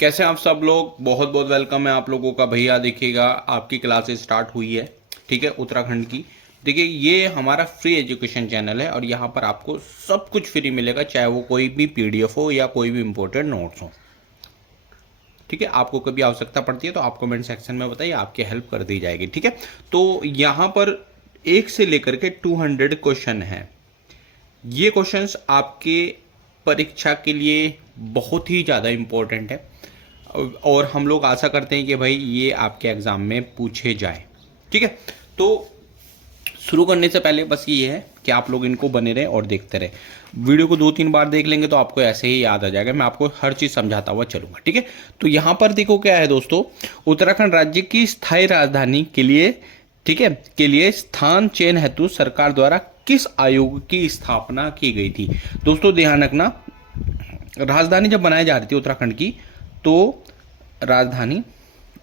कैसे हैं आप सब लोग। बहुत बहुत वेलकम है आप लोगों का। भैया देखिएगा आपकी क्लासेस स्टार्ट हुई है, ठीक है, उत्तराखंड की। देखिए ये हमारा फ्री एजुकेशन चैनल है और यहाँ पर आपको सब कुछ फ्री मिलेगा, चाहे वो कोई भी पीडीएफ हो या कोई भी इंपॉर्टेंट नोट्स हो। ठीक है, आपको कभी आवश्यकता पड़ती है तो आप कमेंट सेक्शन में बताइए, आपकी हेल्प कर दी जाएगी। ठीक है, तो यहाँ पर 1 से लेकर के 200 क्वेश्चन हैं। ये क्वेश्चंस आपके परीक्षा के लिए बहुत ही ज़्यादा इम्पोर्टेंट है और हम लोग आशा करते हैं कि भाई ये आपके एग्ज़ाम में पूछे जाए। ठीक है, तो शुरू करने से पहले बस ये है कि आप लोग इनको बने रहें और देखते रहें। वीडियो को 2-3 बार देख लेंगे तो आपको ऐसे ही याद आ जाएगा। मैं आपको हर चीज़ समझाता हुआ चलूँगा। ठीक है, तो यहाँ पर देखो क्या है दोस्तों, उत्तराखंड राज्य की स्थायी राजधानी के लिए, ठीक है, के लिए स्थान चयन हेतु सरकार द्वारा किस आयोग की स्थापना की गई थी। दोस्तों ध्यान रखना, राजधानी जब बनाई जा रही थी उत्तराखंड की, तो राजधानी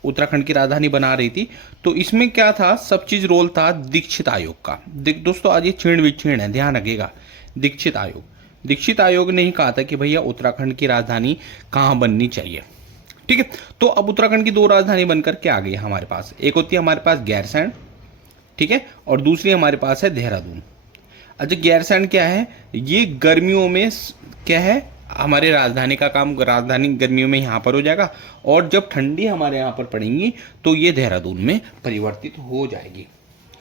उत्तराखंड की राजधानी बना रही थी, तो इसमें क्या था, सब चीज रोल था दीक्षित आयोग का। दोस्तों आज ये छीण विछीण है, ध्यान रखिएगा। दीक्षित आयोग ने ही कहा था कि भैया उत्तराखंड की राजधानी कहाँ बननी चाहिए। ठीक है, तो अब उत्तराखंड की 2 राजधानी बनकर के आ गई हमारे पास। एक होती है हमारे पास गैरसैंण, ठीक है, और दूसरी हमारे पास है देहरादून। अच्छा गैरसैंण क्या है, ये गर्मियों में क्या है, हमारे राजधानी का काम, राजधानी गर्मियों में यहाँ पर हो जाएगा और जब ठंडी हमारे यहाँ पर पड़ेंगी तो ये देहरादून में परिवर्तित हो जाएगी।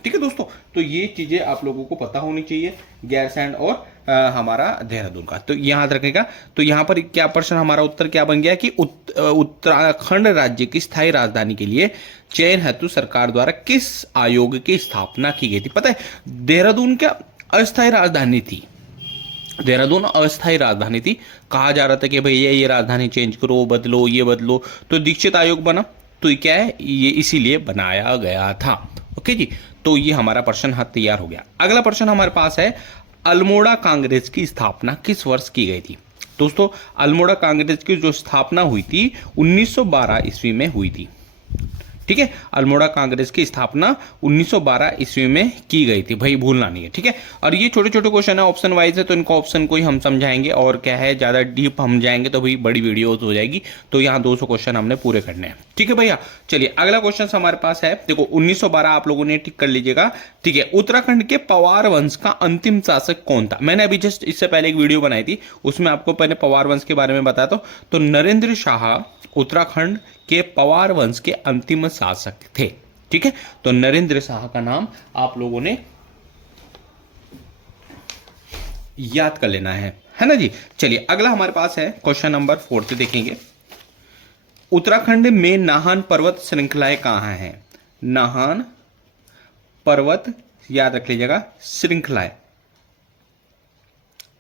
ठीक है दोस्तों, तो ये चीज़ें आप लोगों को पता होनी चाहिए, गैरसैंण और हमारा देहरादून का। तो याद रखेगा। तो यहाँ पर क्या प्रश्न, हमारा उत्तर क्या बन गया कि उत्तराखंड राज्य की स्थायी राजधानी के लिए चयन हेतु सरकार द्वारा किस आयोग की स्थापना की गई थी। पता है देहरादून क्या अस्थायी राजधानी थी, देहरादून अस्थायी राजधानी थी। कहा जा रहा था कि भैया ये राजधानी चेंज करो, बदलो, ये बदलो, तो दीक्षित आयोग बना। तो ये क्या है, ये इसीलिए बनाया गया था। ओके जी, तो ये हमारा प्रश्न हाथ तैयार हो गया। अगला प्रश्न हमारे पास है, अल्मोड़ा कांग्रेस की स्थापना किस वर्ष की गई थी। दोस्तों अल्मोड़ा कांग्रेस की जो स्थापना हुई थी 1912 ईस्वी में हुई थी। ठीक है, अल्मोड़ा कांग्रेस की स्थापना 1912 ईस्वी में की गई थी, भाई भूलना नहीं है। ठीक है, और ये छोटे छोटे क्वेश्चन है, ऑप्शन वाइज है, तो इनको ऑप्शन को ही हम समझाएंगे और क्या है, ज्यादा डीप हम जाएंगे तो भाई बड़ी वीडियो हो जाएगी। तो यहाँ 200 क्वेश्चन हमने पूरे करने हैं। ठीक है भैया, चलिए अगला क्वेश्चन हमारे पास है। देखो 1912 आप लोगों ने टिक कर लीजिएगा। ठीक है, उत्तराखंड के पवार वंश का अंतिम शासक कौन था। मैंने अभी जस्ट इससे पहले एक वीडियो बनाई थी, उसमें आपको पहले पवार वंश के बारे में बताया था। तो नरेंद्र शाह उत्तराखंड के पवार वंश के अंतिम शासक थे। ठीक है, तो नरेंद्र शाह का नाम आप लोगों ने याद कर लेना है ना जी। चलिए अगला हमारे पास है क्वेश्चन नंबर 4 से देखेंगे। उत्तराखंड में नाहन पर्वत श्रृंखलाएं कहां हैं। नाहन पर्वत याद रख लीजिएगा, श्रृंखलाएं।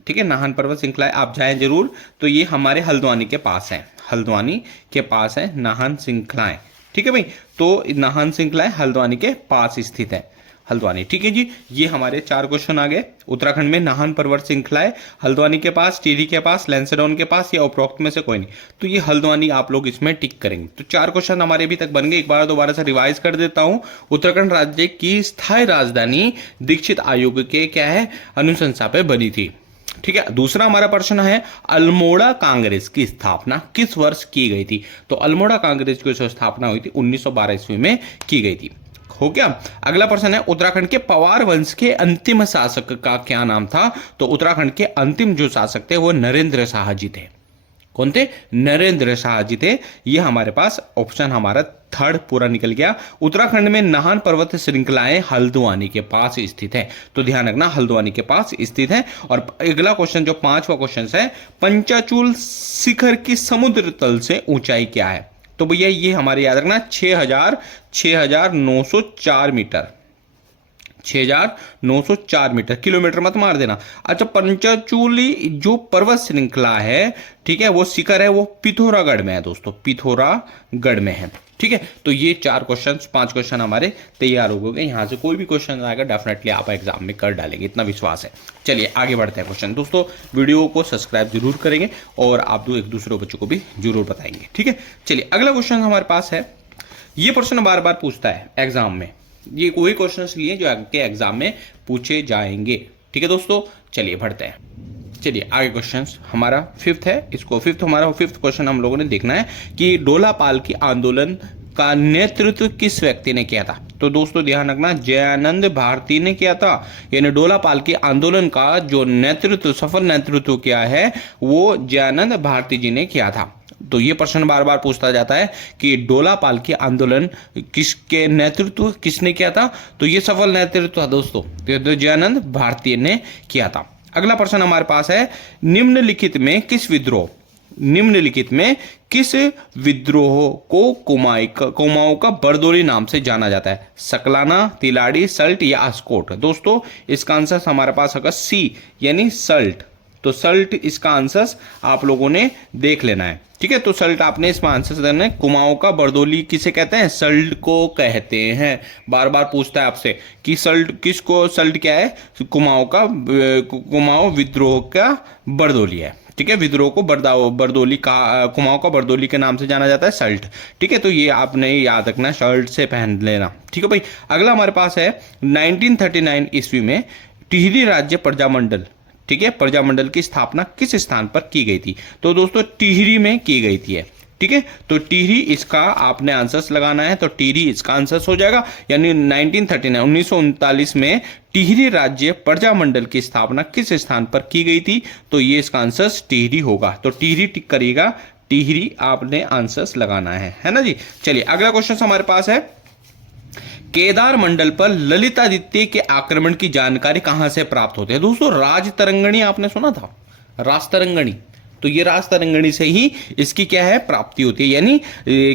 ठीक है, नाहन पर्वत श्रृंखलाएं आप जाएं जरूर। तो ये हमारे हल्द्वानी के पास है, हल्द्वानी के पास है नाहन श्रृंखलाएं। ठीक है भाई, तो नाहन श्रृंखलाएं हल्द्वानी के पास स्थित है, हल्द्वानी। ठीक है जी, ये हमारे 4 क्वेश्चन आ गए। उत्तराखंड में नाहन पर्वत श्रृंखलाएं हल्द्वानी के पास, टिहरी के पास, लैंसडॉन के पास, या उपरोक्त में से कोई नहीं। तो ये हल्द्वानी आप लोग इसमें टिक करेंगे। तो 4 क्वेश्चन हमारे अभी तक बन गए। एक बार दोबारा से रिवाइज कर देता हूं। उत्तराखंड राज्य की स्थायी राजधानी दीक्षित आयोग के क्या है, अनुशंसा पे बनी थी। ठीक है, दूसरा हमारा प्रश्न है, अल्मोड़ा कांग्रेस की स्थापना किस वर्ष की गई थी। तो अल्मोड़ा कांग्रेस की जो स्थापना हुई थी 1912 ईस्वी में की गई थी। हो गया। अगला प्रश्न है, उत्तराखंड के पवार वंश के अंतिम शासक का क्या नाम था। तो उत्तराखंड के अंतिम जो शासक थे वो नरेंद्र शाह जी थे। कौन थे, नरेंद्र शाह जी थे। ये हमारे पास ऑप्शन हमारा 3rd पूरा निकल गया। उत्तराखंड में नाहन पर्वत श्रृंखलाएं हल्द्वानी के पास स्थित है। तो ध्यान रखना, हल्द्वानी के पास स्थित है। और अगला क्वेश्चन जो 5वां क्वेश्चन है, पंचाचूल शिखर की समुद्र तल से ऊंचाई क्या है। तो भैया ये हमारे याद रखना 6,904 मीटर, 6,904 मीटर। किलोमीटर मत मार देना। अच्छा, पंचाचूली जो पर्वत श्रृंखला है, ठीक है, वो शिखर है, वो पिथौरागढ़ में है दोस्तों, पिथौरागढ़ में है। ठीक है, तो ये 4 क्वेश्चन, 5 क्वेश्चन हमारे तैयार हो गए। यहां से कोई भी क्वेश्चन आएगा डेफिनेटली आप एग्जाम में कर डालेंगे, इतना विश्वास है। चलिए आगे बढ़ते हैं क्वेश्चन। दोस्तों वीडियो को सब्सक्राइब जरूर करेंगे और आप एक दूसरे बच्चों को भी जरूर बताएंगे। ठीक है, चलिए अगला क्वेश्चन हमारे पास है। ये प्रश्न बार बार पूछता है एग्जाम में, ये कोई क्वेश्चन लिए जो आपके एग्जाम में पूछे जाएंगे। ठीक है दोस्तों, चलिए बढ़ते हैं। चलिए आगे क्वेश्चन हमारा फिफ्थ है, इसको हमारा फिफ्थ क्वेश्चन हम लोगों ने देखना है कि डोला पालकी आंदोलन का नेतृत्व किस व्यक्ति ने किया था। तो दोस्तों ध्यान रखना, जयानंद भारती ने किया था, यानी डोला पालकी आंदोलन का जो नेतृत्व, सफल नेतृत्व किया है वो जयानंद भारती जी ने किया था। तो ये प्रश्न बार बार पूछता जाता है कि डोला पालकी आंदोलन किसके नेतृत्व किसने किया था। तो ये सफल नेतृत्व था दोस्तों, तो जयानंद भारती ने किया था। अगला प्रश्न हमारे पास है, निम्नलिखित में किस विद्रोह को कुमाऊं का बरदोली नाम से जाना जाता है। सकलाना, तिलाड़ी, सल्ट या अस्कोट। दोस्तों इसका आंसर हमारे पास होगा सी, यानी सल्ट। तो सल्ट इसका आंसर आप लोगों ने देख लेना है, ठीक है। तो सल्ट आपने इसमें आंसर देना है। कुमाऊं का बरदोली किसे कहते हैं, सल्ट को कहते हैं। बार बार पूछता है आपसे कि सल्ट किसको, सल्ट क्या है, कुमाऊं विद्रोह का बरदोली है, ठीक है। विद्रोह को बरदोली का, कुमाऊं का बरदोली के नाम से जाना जाता है, सल्ट, ठीक है। तो ये आपने याद रखना, शर्ट से पहन लेना, ठीक है भाई। अगला हमारे पास है 1939 ईस्वी में टिहरी राज्य प्रजामंडल, ठीक है, प्रजामंडल की स्थापना किस स्थान पर की गई थी। तो दोस्तों टिहरी में की गई थी, ठीक है। तो टिहरी इसका आपने आंसर्स लगाना है, तो टिहरी इसका आंसर्स हो जाएगा, यानी 1939 में टिहरी राज्य प्रजामंडल की स्थापना किस स्थान पर की गई थी। तो ये इसका आंसर्स टिहरी होगा, तो टिहरी टिक करिएगा, टिहरी आपने आंसर्स लगाना है ना जी। चलिए अगला क्वेश्चन हमारे पास है, केदार मंडल पर ललितादित्य के आक्रमण की जानकारी कहां से प्राप्त होती है। दोस्तों राजतरंगिणी आपने सुना था, राजतरंगिणी, तो ये राजतरंगिणी से ही इसकी क्या है, प्राप्ति होती है। यानी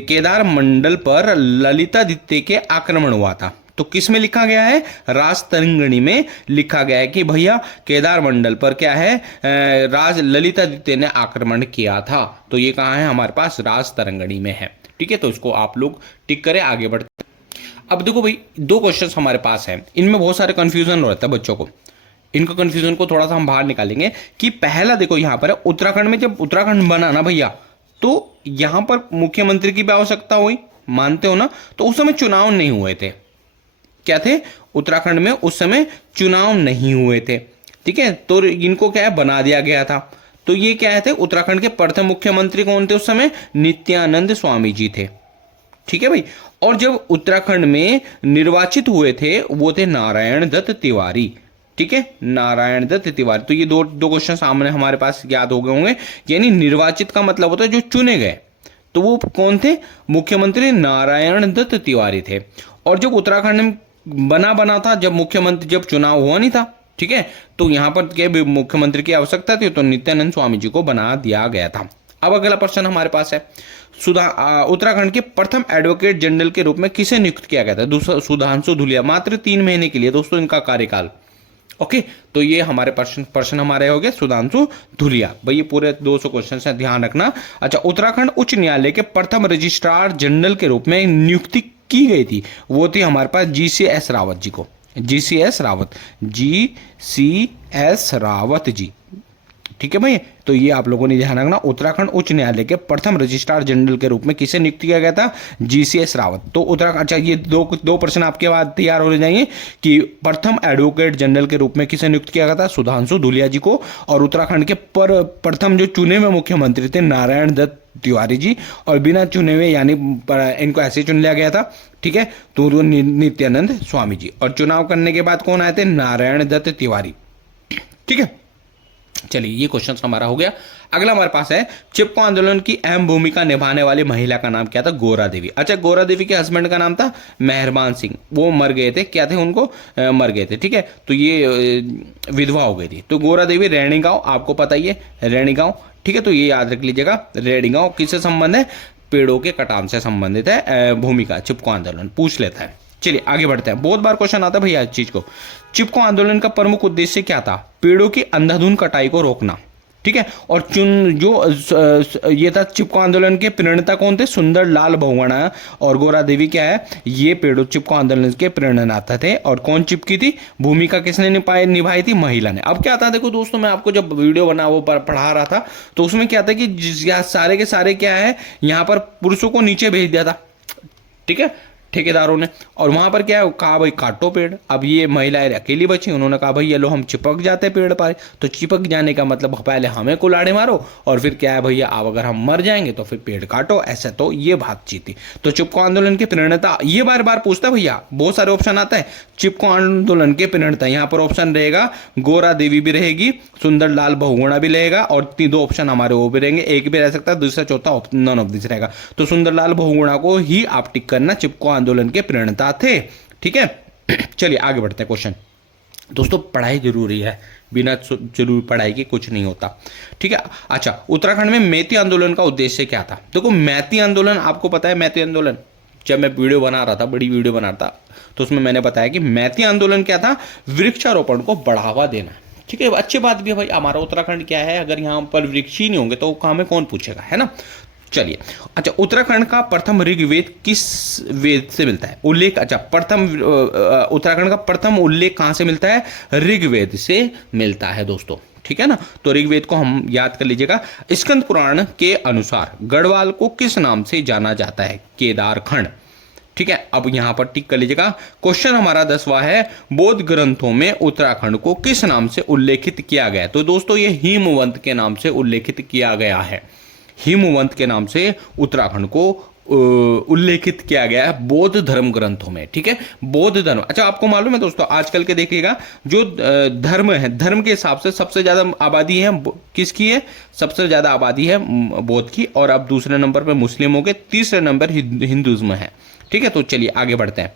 केदार मंडल पर ललितादित्य के आक्रमण हुआ था, तो किस में लिखा गया है, राजतरंगिणी में लिखा गया है कि भैया केदार मंडल पर क्या है, राज ललितादित्य ने आक्रमण किया था। तो ये कहाँ है, हमारे पास राजतरंगिणी में है, ठीक है। तो इसको आप लोग टिक करें, आगे बढ़ते। अब देखो भाई, दो क्वेश्चंस हमारे पास हैं, इनमें बहुत सारे कंफ्यूजन हो रहता है बच्चों को। इनका कंफ्यूजन को थोड़ा सा हम बाहर निकालेंगे कि पहला देखो यहाँ पर उत्तराखंड में, जब उत्तराखंड बना ना भैया, तो यहां पर मुख्यमंत्री की भी आवश्यकता हुई, मानते हो ना। तो उस समय चुनाव नहीं हुए थे, क्या थे, उत्तराखंड में उस समय चुनाव नहीं हुए थे, ठीक है। तो इनको क्या है, बना दिया गया था। तो ये क्या थे, उत्तराखंड के प्रथम मुख्यमंत्री कौन थे उस समय, नित्यानंद स्वामी जी थे, ठीक है भाई। और जब उत्तराखंड में निर्वाचित हुए थे वो थे नारायण दत्त तिवारी, ठीक है, नारायण दत्त तिवारी। तो ये दो क्वेश्चन सामने हमारे पास याद हो गए होंगे। यानी निर्वाचित का मतलब होता है जो चुने गए, तो वो कौन थे, मुख्यमंत्री नारायण दत्त तिवारी थे। और जब उत्तराखंड में बना था, जब चुनाव हुआ नहीं था, ठीक है, तो यहां पर क्या मुख्यमंत्री की आवश्यकता थी, तो नित्यानंद स्वामी जी को बना दिया गया था। अब अगला प्रश्न हमारे पास है, उत्तराखंड के प्रथम एडवोकेट जनरल के रूप में किसे नियुक्त किया गया था। दूसरा सुधांशु धुलिया, मात्र 3 महीने के लिए दोस्तों इनका कार्यकाल, ओके। तो ये हमारे प्रश्न हमारे हो गए सुधांशु धुलिया। भाई ये पूरे 200 क्वेश्चन है, ध्यान रखना। अच्छा, उत्तराखंड उच्च न्यायालय के प्रथम रजिस्ट्रार जनरल के रूप में नियुक्ति की गई थी, वो थी हमारे पास GCS रावत जी को, GCS रावत जी, ठीक है भाई। तो ये आप लोगों ने ध्यान रखना, उत्तराखंड उच्च न्यायालय के प्रथम रजिस्ट्रार जनरल के रूप में किसे नियुक्त किया गया था, GCS रावत। तो उत्तराखंड, अच्छा ये दो प्रश्न आपके बाद तैयार हो जाएंगे कि प्रथम एडवोकेट जनरल के रूप में किसे नियुक्त किया गया था, सुधांशु धुलिया जी को। और उत्तराखंड के प्रथम जो चुने हुए मुख्यमंत्री थे नारायण दत्त तिवारी जी, और बिना चुने हुए यानी इनको ऐसे चुन लिया गया था, ठीक है, तो नित्यानंद स्वामी जी। और चुनाव करने के बाद कौन आए थे, नारायण दत्त तिवारी, ठीक है। चलिए ये क्वेश्चन हमारा हो गया। अगला हमारे पास है, चिपको आंदोलन की अहम भूमिका निभाने वाली महिला का नाम क्या था, गोरा देवी। अच्छा, गोरा देवी के हस्बैंड का नाम था मेहरबान सिंह, वो मर गए थे, क्या थे, उनको मर गए थे, ठीक है। तो ये विधवा हो गई थी। तो गोरा देवी रैणी गांव, आपको पता ही है रैणी गांव, ठीक है। तो ये याद रख लीजिएगा, रैणी गांव किससे संबंध है, पेड़ों के कटान से संबंधित है भूमिका, चिपको आंदोलन पूछ लेता है। चलिए आगे बढ़ते हैं, बहुत बार क्वेश्चन आता है भैया इस चीज को। चिपको आंदोलन का प्रमुख उद्देश्य क्या था, पेड़ों की अंधाधुंध कटाई को रोकना, ठीक है। और ये था चिपको आंदोलन के प्रेरणा कौन थे, सुंदर लाल बहुगुणा और गोरा देवी क्या है, ये पेड़ों चिपको आंदोलन के प्रेरणादाता थे। और कौन चिपकी थी, भूमिका किसने निभाई थी, महिला ने। अब क्या था, देखो दोस्तों, मैं आपको जब वीडियो बना वो पढ़ा रहा था, तो उसमें क्या था कि सारे के सारे क्या है, यहाँ पर पुरुषों को नीचे भेज दिया था, ठीक है, ठेकेदारों ने। और वहां पर क्या है, कहा भाई काटो पेड़। अब ये महिलाएं अकेली बची, उन्होंने कहा भाई ये लो हम चिपक जाते पेड़ पर। तो चिपक जाने का मतलब पहले हमें कुल्हाड़े मारो और फिर क्या है भैया, अब अगर हम मर जाएंगे तो फिर पेड़ काटो, ऐसा तो ये बातचीत थी। तो चिपको आंदोलन की प्रेरणा ये बार बार पूछता भैया, बहुत सारे ऑप्शन आता है। चिपको आंदोलन के प्रेरणा यहाँ पर ऑप्शन रहेगा गोरा देवी भी रहेगी, सुंदरलाल बहुगुणा भी रहेगा, और 2 ऑप्शन हमारे वो भी रहेंगे, एक भी रह सकता है, दूसरा चौथा नॉन ऑफ दिस रहेगा। तो सुंदरलाल बहुगुणा को ही आप टिक करना, चिपको आंदोलन के प्रेरणा थे। ठीक है, चलिए आगे बढ़ते हैं क्वेश्चन। दोस्तों पढ़ाई जरूरी है, बिना जरूर पढ़ाई के कुछ नहीं होता। ठीक है, अच्छा उत्तराखंड में मैती आंदोलन का उद्देश्य क्या था? देखो मैती आंदोलन, आपको पता है मैती आंदोलन, जब मैं वीडियो बना रहा था, बड़ी वीडियो बना रहा था, तो उसमें मैंने बताया कि मैती आंदोलन क्या था, वृक्षारोपण को बढ़ावा देना। ठीक है, अच्छी बात भी है भाई, हमारा उत्तराखंड क्या है, अगर यहाँ पर वृक्ष ही नहीं होंगे तो काम में कौन पूछेगा, है ना। चलिए, अच्छा उत्तराखंड का प्रथम ऋग्वेद किस वेद से मिलता है? उल्लेख, अच्छा प्रथम उत्तराखंड का प्रथम उल्लेख कहां से मिलता है? ऋग्वेद से मिलता है दोस्तों। ठीक है ना, तो ऋग्वेद को हम याद कर लीजिएगा। स्कंद पुराण के अनुसार गढ़वाल को किस नाम से जाना जाता है? केदारखंड। ठीक है, अब यहां पर टिक कर लीजिएगा। क्वेश्चन हमारा 10वां है, बौद्ध ग्रंथों में उत्तराखंड को किस नाम से उल्लेखित किया गया? तो दोस्तों ये हिमवंत के नाम से उल्लेखित किया गया है। हिमवंत के नाम से उत्तराखंड को उल्लेखित किया गया है बौद्ध धर्म ग्रंथों में। ठीक है, बौद्ध धर्म। अच्छा आपको मालूम है दोस्तों, आजकल के देखिएगा जो धर्म है, धर्म के हिसाब से सबसे ज्यादा आबादी है किसकी है? सबसे ज्यादा आबादी है बौद्ध की, और अब दूसरे नंबर पर मुस्लिमों के, तीसरे नंबर हिंदुज्म है। ठीक है, तो चलिए आगे बढ़ते हैं।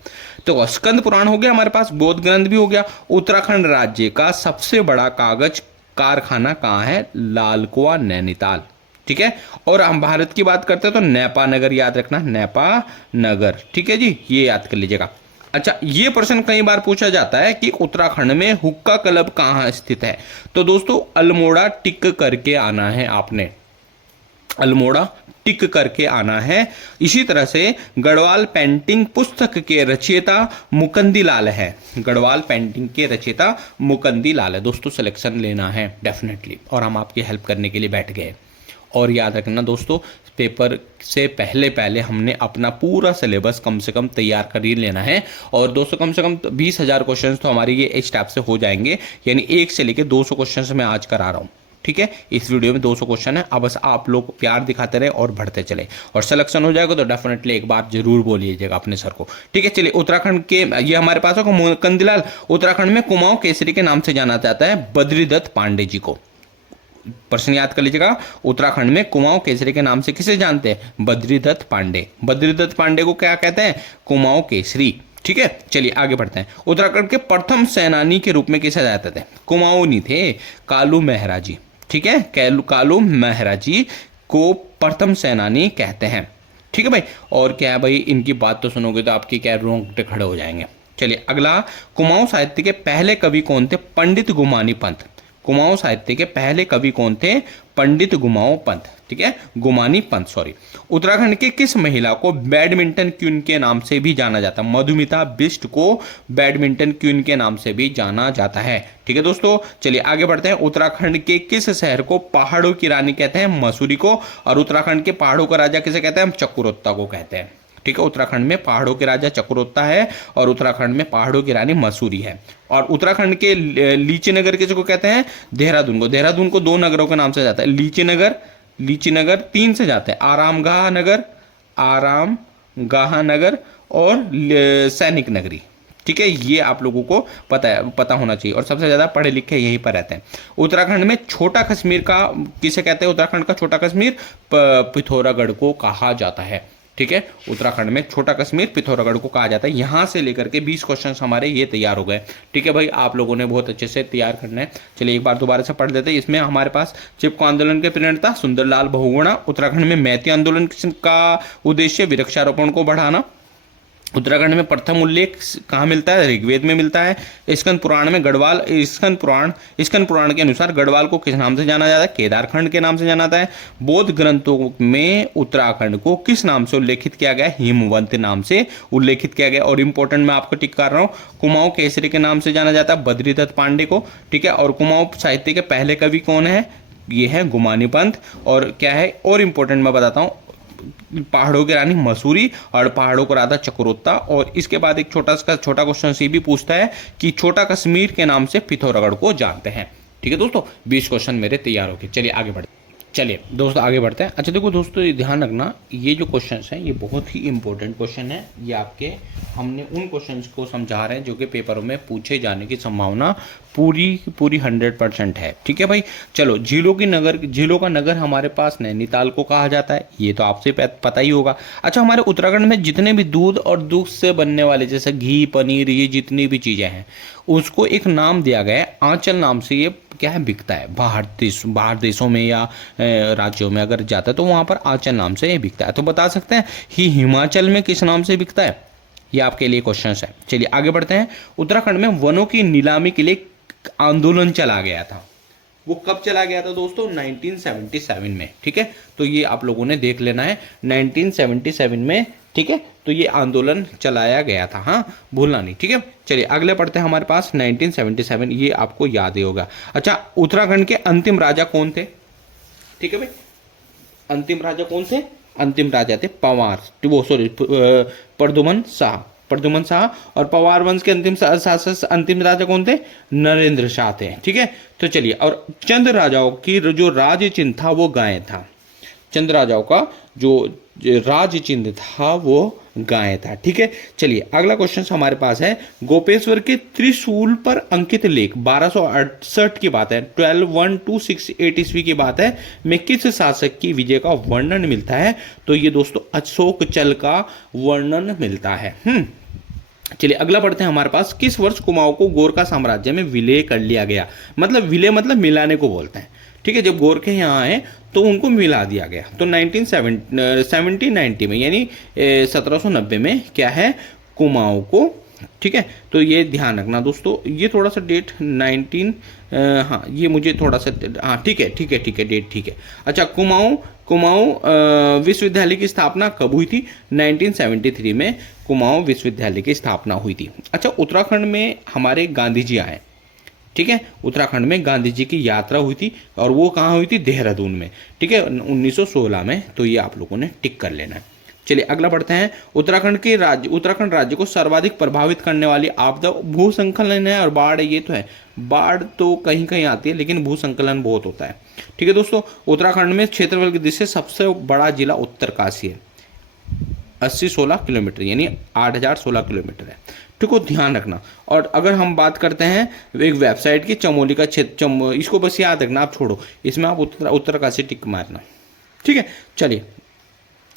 तो स्कंद पुराण हो गया हमारे पास, बौद्ध ग्रंथ भी हो गया। उत्तराखंड राज्य का सबसे बड़ा कागज कारखाना कहाँ है? लालकुआ, नैनीताल। ठीक है, और हम भारत की बात करते हैं तो नेपा नगर याद रखना, नेपा नगर। ठीक है जी, ये याद कर लीजिएगा। अच्छा ये प्रश्न कई बार पूछा जाता है कि उत्तराखंड में हुक्का क्लब कहाँ स्थित है? तो दोस्तों अल्मोड़ा टिक करके आना है आपने, अल्मोड़ा टिक करके आना है। इसी तरह से गढ़वाल पेंटिंग पुस्तक के रचयिता मुकंदी लाल है, गढ़वाल पेंटिंग के रचयिता मुकंदी लाल है। दोस्तों सिलेक्शन लेना है डेफिनेटली, और हम आपकी हेल्प करने के लिए बैठ गए। और याद रखना दोस्तों, पेपर से पहले पहले हमने अपना पूरा सिलेबस कम से कम तैयार कर ही लेना है। और दोस्तों कम से कम 20,000 क्वेश्चन तो हमारे ये इस टाइप से हो जाएंगे, यानी 1 से लेकर 200 क्वेश्चन मैं आज करा रहा हूँ। ठीक है, इस वीडियो में 200 क्वेश्चन है। अब बस आप लोग प्यार दिखाते रहे और बढ़ते चले, और सिलेक्शन हो जाएगा तो डेफिनेटली एक बार जरूर बोलिएगा अपने सर को। ठीक है, चलिए उत्तराखंड के ये हमारे पास होगा मुकंदीलाल। उत्तराखंड में कुमाऊं केसरी के नाम से जाना जाता है बद्रीदत्त पांडे जी को। प्रश्न याद कर लीजिएगा, उत्तराखंड में कुमाऊं केसरी के नाम से किसे जानते हैं? बद्रीदत्त पांडे। बद्रीदत्त पांडे को क्या कहते हैं? कुमाऊं केसरी। ठीक है, चलिए आगे बढ़ते हैं। उत्तराखंड के प्रथम सेनानी के रूप में किसे जाते थे? कुमाऊं नहीं थे, कालू मेहरा जी। ठीक है, कालू मेहरा जी को प्रथम सेनानी कहते हैं। ठीक है भाई, और क्या है भाई, इनकी बात तो सुनोगे तो आपकी क्या रोंगटे खड़े हो जाएंगे। चलिए अगला, कुमाऊं साहित्य के पहले कवि कौन थे? पंडित गुमानी पंत। कुमाऊं साहित्य के पहले कवि कौन थे? पंडित गुमाओ पंत। ठीक है, गुमानी पंत सॉरी। उत्तराखंड के किस महिला को बैडमिंटन क्वीन के नाम से भी जाना जाता है? मधुमिता बिष्ट को बैडमिंटन क्वीन के नाम से भी जाना जाता है। ठीक है दोस्तों, चलिए आगे बढ़ते हैं। उत्तराखंड के किस शहर को पहाड़ों की रानी कहते हैं? मसूरी को। और उत्तराखंड के पहाड़ों का राजा किसे कहते हैं? हम चक्रोत्ता को कहते हैं। ठीक है, उत्तराखंड में पहाड़ों के राजा चक्रोत्ता है, और उत्तराखंड में पहाड़ों की रानी मसूरी है। और उत्तराखंड के लीची नगर किसको कहते हैं? देहरादून को। देहरादून को 2 नगरों के नाम से जाता है, लीची नगर 3 से जाते हैं, आरामगाह नगर और सैनिक नगरी। ठीक है, ये आप लोगों को पता होना चाहिए, और सबसे ज्यादा पढ़े लिखे यहीं पर रहते हैं। उत्तराखंड में छोटा कश्मीर का किसे कहते हैं? उत्तराखंड का छोटा कश्मीर पिथौरागढ़ को कहा जाता है। ठीक है, उत्तराखंड में छोटा कश्मीर पिथौरागढ़ को कहा जाता है। यहां से लेकर के 20 क्वेश्चन हमारे ये तैयार हो गए। ठीक है भाई, आप लोगों ने बहुत अच्छे से तैयार करना है। चलिए एक बार दोबारा से पढ़ लेते हैं। इसमें हमारे पास चिपको आंदोलन के प्रेरणा सुंदरलाल बहुगुणा। उत्तराखंड में मैती आंदोलन का उद्देश्य वृक्षारोपण को बढ़ाना। उत्तराखंड में प्रथम उल्लेख कहाँ मिलता है? ऋग्वेद में मिलता है। स्कंद पुराण में गढ़वाल, स्कंद पुराण के अनुसार गढ़वाल को किस नाम से जाना जाता है? केदारखंड के नाम से जाना जाता है। बौद्ध ग्रंथों में उत्तराखंड को किस नाम से उल्लेखित किया गया? हिमवंत नाम से उल्लेखित किया गया। और इंपॉर्टेंट मैं आपको टिक कर रहा हूँ, कुमाऊं केसरी के नाम से जाना जाता है बद्रीदत्त पांडे को। ठीक है, और कुमाऊं साहित्य के पहले कवि कौन है? ये है गुमानी पंत। और क्या है और इंपॉर्टेंट मैं बताता हूँ, पहाड़ों की रानी मसूरी और पहाड़ों का राजा चक्रोत्ता। और इसके बाद एक छोटा क्वेश्चन ये भी पूछता है कि छोटा कश्मीर के नाम से पिथौरागढ़ को जानते हैं। ठीक है दोस्तों, 20 क्वेश्चन मेरे तैयार हो गए। चलिए आगे बढ़ते चलिए दोस्तों आगे बढ़ते हैं। अच्छा देखो दोस्तों, ये ध्यान रखना, ये जो क्वेश्चंस हैं ये बहुत ही इंपॉर्टेंट क्वेश्चन है। ये आपके हमने उन क्वेश्चंस को समझा रहे हैं जो कि पेपरों में पूछे जाने की संभावना पूरी 100% है। ठीक है भाई। चलो, झीलों का नगर हमारे पास नैनीताल को कहा जाता है, ये तो आपसे पता ही होगा। अच्छा, हमारे उत्तराखंड में जितने भी दूध और दूध से बनने वाले जैसे घी, पनीर, ये जितनी भी चीज़ें हैं उसको एक नाम दिया गया है, आंचल नाम से। ये क्या है, बिकता है बाहर देशों में या राज्यों में अगर जाता है तो वहाँ पर आंचल नाम से ये बिकता है। तो बता सकते हैं ही हिमाचल में किस नाम से बिकता है? ये आपके लिए क्वेश्चन है। चलिए आगे बढ़ते हैं। उत्तराखंड में वनों की नीलामी के लिए आंदोलन चला गया था। वो कब चला गया था दोस्तों? 1977 में। ठीक है, तो ये आप लोगों ने देख लेना है, 1977 में। ठीक है, तो ये आंदोलन चलाया गया था, हाँ भूलना नहीं। ठीक है, चलिए अगले पढ़ते हैं हमारे पास 1977, ये आपको याद ही होगा। अच्छा, उत्तराखंड के अंतिम राजा कौन थे? ठीक है भाई, अंतिम राजा कौन थे? अंतिम राजा थे प्रद्युमन शाह। और पवार वंश के अंतिम राजा कौन थे? नरेंद्र शाह थे। ठीक है, तो चलिए, और चंद राजाओं की जो राज चिन्ह था वो गाय था। चंद राजाओं का जो राज चिन्ह था वो गाय था। ठीक है, चलिए अगला क्वेश्चन हमारे पास है, गोपेश्वर के त्रिशूल पर अंकित लेख 1268 की बात है, 12/1/268 ईस्वी की बात है, में किस शासक की विजय का वर्णन मिलता है? तो ये दोस्तों अशोक चल का वर्णन मिलता है। चलिए अगला पढ़ते हैं हमारे पास, किस वर्ष कुमाऊं को गोरखा साम्राज्य में विलय कर लिया गया? मतलब विलय मतलब मिलाने को बोलते हैं। ठीक है, जब गोरखे यहाँ आए तो उनको मिला दिया गया। तो 1790 में, यानी 1790 में क्या है, कुमाऊं को। ठीक है, तो ये ध्यान रखना दोस्तों, ये थोड़ा सा डेट 19 हाँ ये मुझे थोड़ा सा हाँ ठीक है डेट ठीक है। अच्छा, कुमाऊं विश्वविद्यालय की स्थापना कब हुई थी? 1973 में कुमाऊं विश्वविद्यालय की स्थापना हुई थी। अच्छा, उत्तराखंड में हमारे गांधी जी आए। ठीक है, उत्तराखंड में गांधी जी की यात्रा हुई थी, और वो कहाँ हुई थी? देहरादून में। ठीक है, 1916 में। तो ये आप लोगों ने टिक कर लेना है। चलिए अगला पढ़ते हैं, उत्तराखंड राज्य को सर्वाधिक प्रभावित करने वाली आपदा भूस्खलन है और बाढ़। ये तो है, बाढ़ तो कहीं कहीं आती है लेकिन भूस्खलन बहुत होता है। ठीक है दोस्तों, उत्तराखंड में क्षेत्रफल की दृष्टि से सबसे बड़ा जिला उत्तरकाशी है, 80-16 किलोमीटर, यानी 8016 किलोमीटर है। ठीक है, ध्यान रखना। और अगर हम बात करते हैं एक वेबसाइट की, चमोली का क्षेत्र, इसको बस याद रखना, आप छोड़ो, इसमें आप उत्तरकाशी टिक मारना। ठीक है, चलिए,